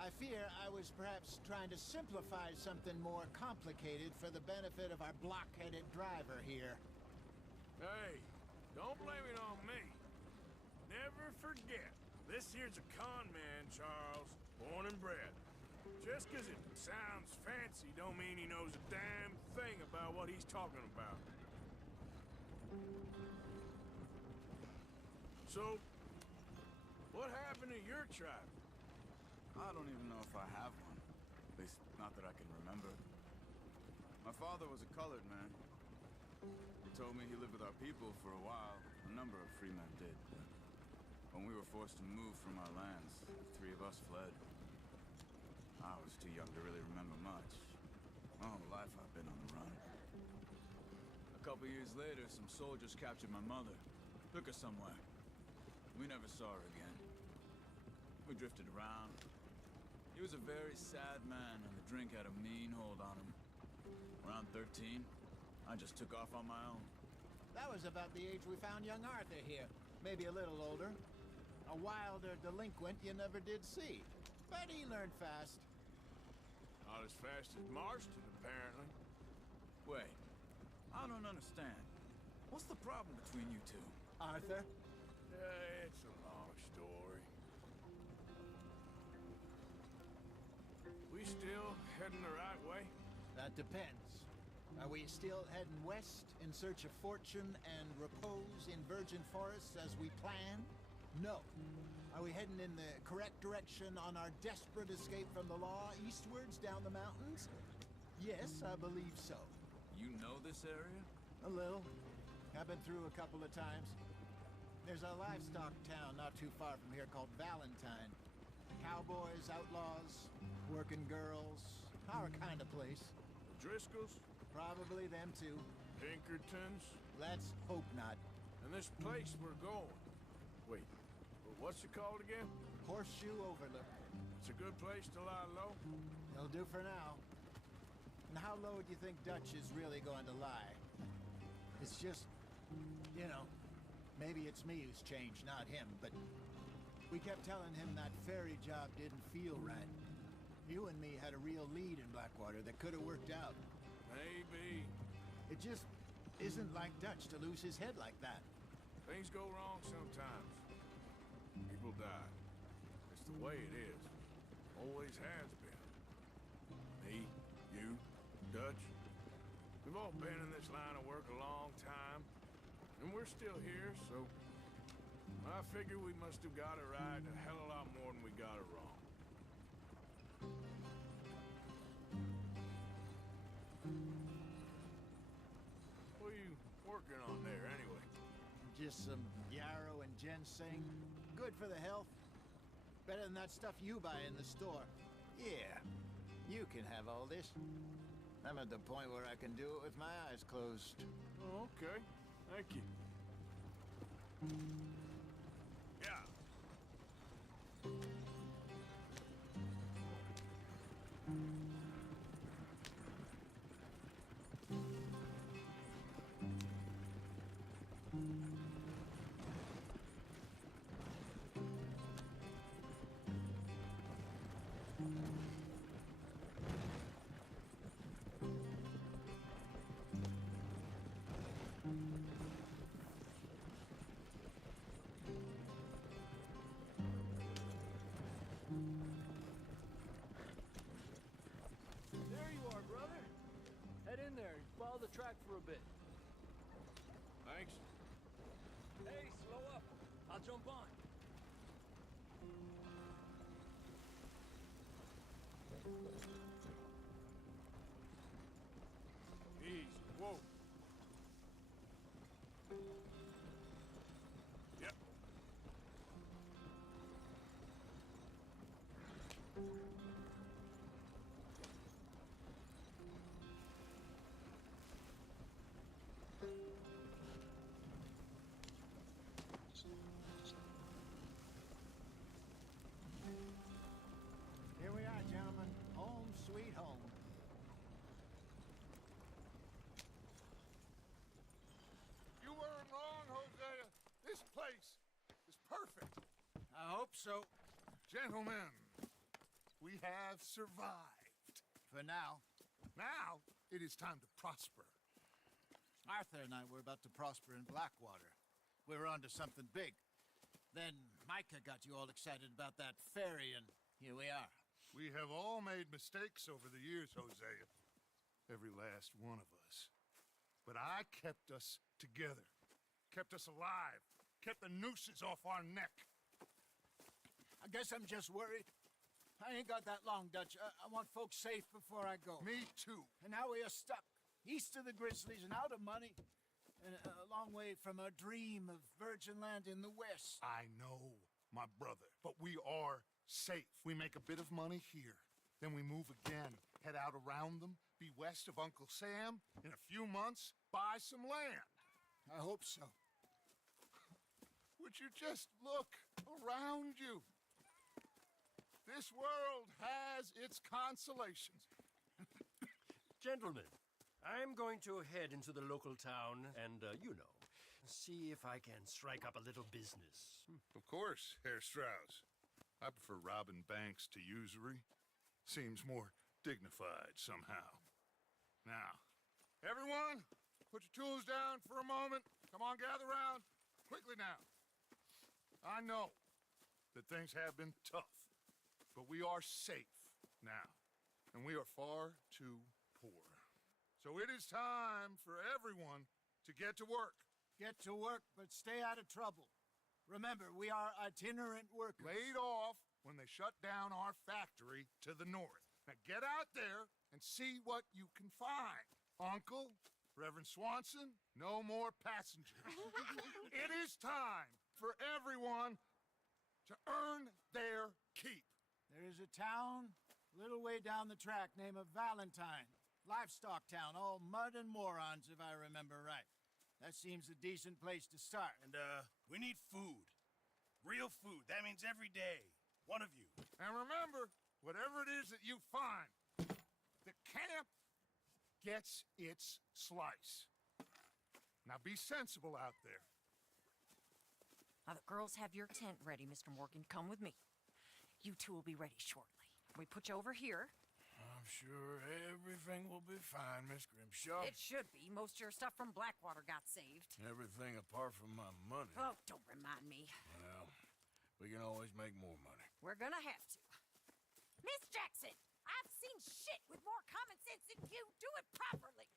I fear I was perhaps trying to simplify something more complicated for the benefit of our block-headed driver here. Hey, don't blame it on me. Never forget, this here's a con man, Charles, born and bred. Just 'cause it sounds fancy don't mean he knows a damn thing about what he's talking about. So, what happened to your tribe? I don't even know if I have one. At least, not that I can remember. My father was a colored man. He told me he lived with our people for a while. A number of free men did. When we were forced to move from our lands, the three of us fled. I was too young to really remember much. My whole life I've been on the run. A couple years later, some soldiers captured my mother. Took her somewhere. We never saw her again. We drifted around. He was a very sad man, and the drink had a mean hold on him. Around 13, I just took off on my own. That was about the age we found young Arthur here. Maybe a little older. A wilder delinquent you never did see. But he learned fast. Not as fast as Marston, apparently. Wait, I don't understand. What's the problem between you two? Arthur? It's a long story. We still heading the right way? That depends. Are we still heading west in search of fortune and repose in virgin forests as we planned? No. Are we heading in the correct direction on our desperate escape from the law eastwards down the mountains? Yes, I believe so. You know this area? A little. I've been through a couple of times. There's a livestock town not too far from here called Valentine. Cowboys, outlaws, working girls, our kind of place. Driscolls? Probably them too. Pinkertons? Let's hope not. And this place we're going. Wait, what's it called again? Horseshoe Overlook. It's a good place to lie low? It'll do for now. And how low do you think Dutch is really going to lie? It's just, you know, maybe it's me who's changed, not him, but We kept telling him that ferry job didn't feel right. You and me had a real lead in Blackwater that could have worked out. Maybe. It just isn't like Dutch to lose his head like that. Things go wrong sometimes. People die. It's the way it is. Always has been. Me, you, Dutch. We've all been in this line of work a long time. And we're still here, so... I figure we must have got it right a hell of a lot more than we got it wrong. What are you working on there, anyway? Just some yarrow and ginseng. Good for the health. Better than that stuff you buy in the store. Yeah, you can have all this. I'm at the point where I can do it with my eyes closed. Oh, okay. Thank you. Yeah. There you are, brother. Head in there and follow the track for a bit. Thanks. Hey, slow up. I'll jump on. Easy. Whoa. Yep. Here we are, gentlemen. Home sweet home. You weren't wrong, Hosea. This place is perfect. I hope so. Gentlemen, we have survived. For now. Now, it is time to prosper. Arthur and I were about to prosper in Blackwater. We were onto something big. Then Micah got you all excited about that ferry, and here we are. We have all made mistakes over the years, Hosea. Every last one of us. But I kept us together. Kept us alive. Kept the nooses off our neck. I guess I'm just worried. I ain't got that long, Dutch. I want folks safe before I go. Me too. And now we are stuck. East of the Grizzlies and out of money. And a long way from our dream of virgin land in the west. I know, my brother. But we are safe. We make a bit of money here. Then we move again. Head out around them. Be west of Uncle Sam. In a few months, buy some land. I hope so. Would you just look around you? This world has its consolations. Gentlemen, I'm going to head into the local town and, see if I can strike up a little business. Of course, Herr Strauss. I prefer robbing banks to usury. Seems more dignified somehow. Now, everyone, put your tools down for a moment. Come on, gather round. Quickly now. I know that things have been tough, but we are safe now, and we are far too poor. So it is time for everyone to get to work. Get to work, but stay out of trouble. Remember, we are itinerant workers. Laid off when they shut down our factory to the north. Now get out there and see what you can find. Uncle, Reverend Swanson, no more passengers. It is time for everyone to earn their keep. There is a town a little way down the track named Valentine. Livestock town, all mud and morons, if I remember right. That seems a decent place to start. And, we need food. Real food. That means every day. One of you. And remember, whatever it is that you find, the camp gets its slice. Now be sensible out there. Now, the girls have your tent ready, Mr. Morgan. Come with me. You two will be ready shortly. We put you over here. I'm sure everything will be fine, Miss Grimshaw. It should be. Most of your stuff from Blackwater got saved. Everything apart from my money. Oh, don't remind me. Well, we can always make more money. We're gonna have to. Miss Jackson, I've seen shit with more common sense than you. Do it properly.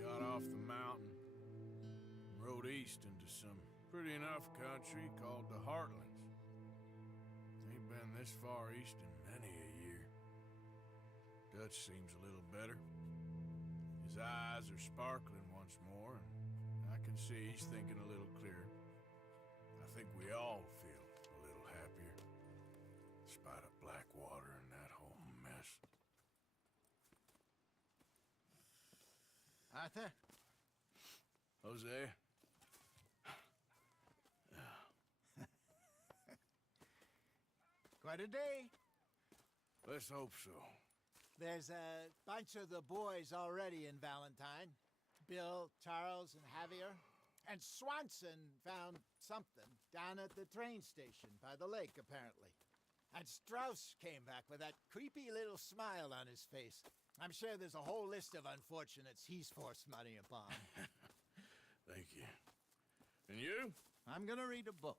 Got off the mountain, rode east into some pretty enough country called the Heartlands. Ain't been this far east in many a year. Dutch seems a little better. His eyes are sparkling once more, and I can see he's thinking a little clearer. I think we all feel a little happier, despite of Blackwater and that whole mess. Arthur? Jose? Quite a day. Let's hope so. There's a bunch of the boys already in Valentine. Bill, Charles, and Javier. And Swanson found something down at the train station by the lake, apparently. And Strauss came back with that creepy little smile on his face. I'm sure there's a whole list of unfortunates he's forced money upon. Thank you. And you? I'm gonna read a book.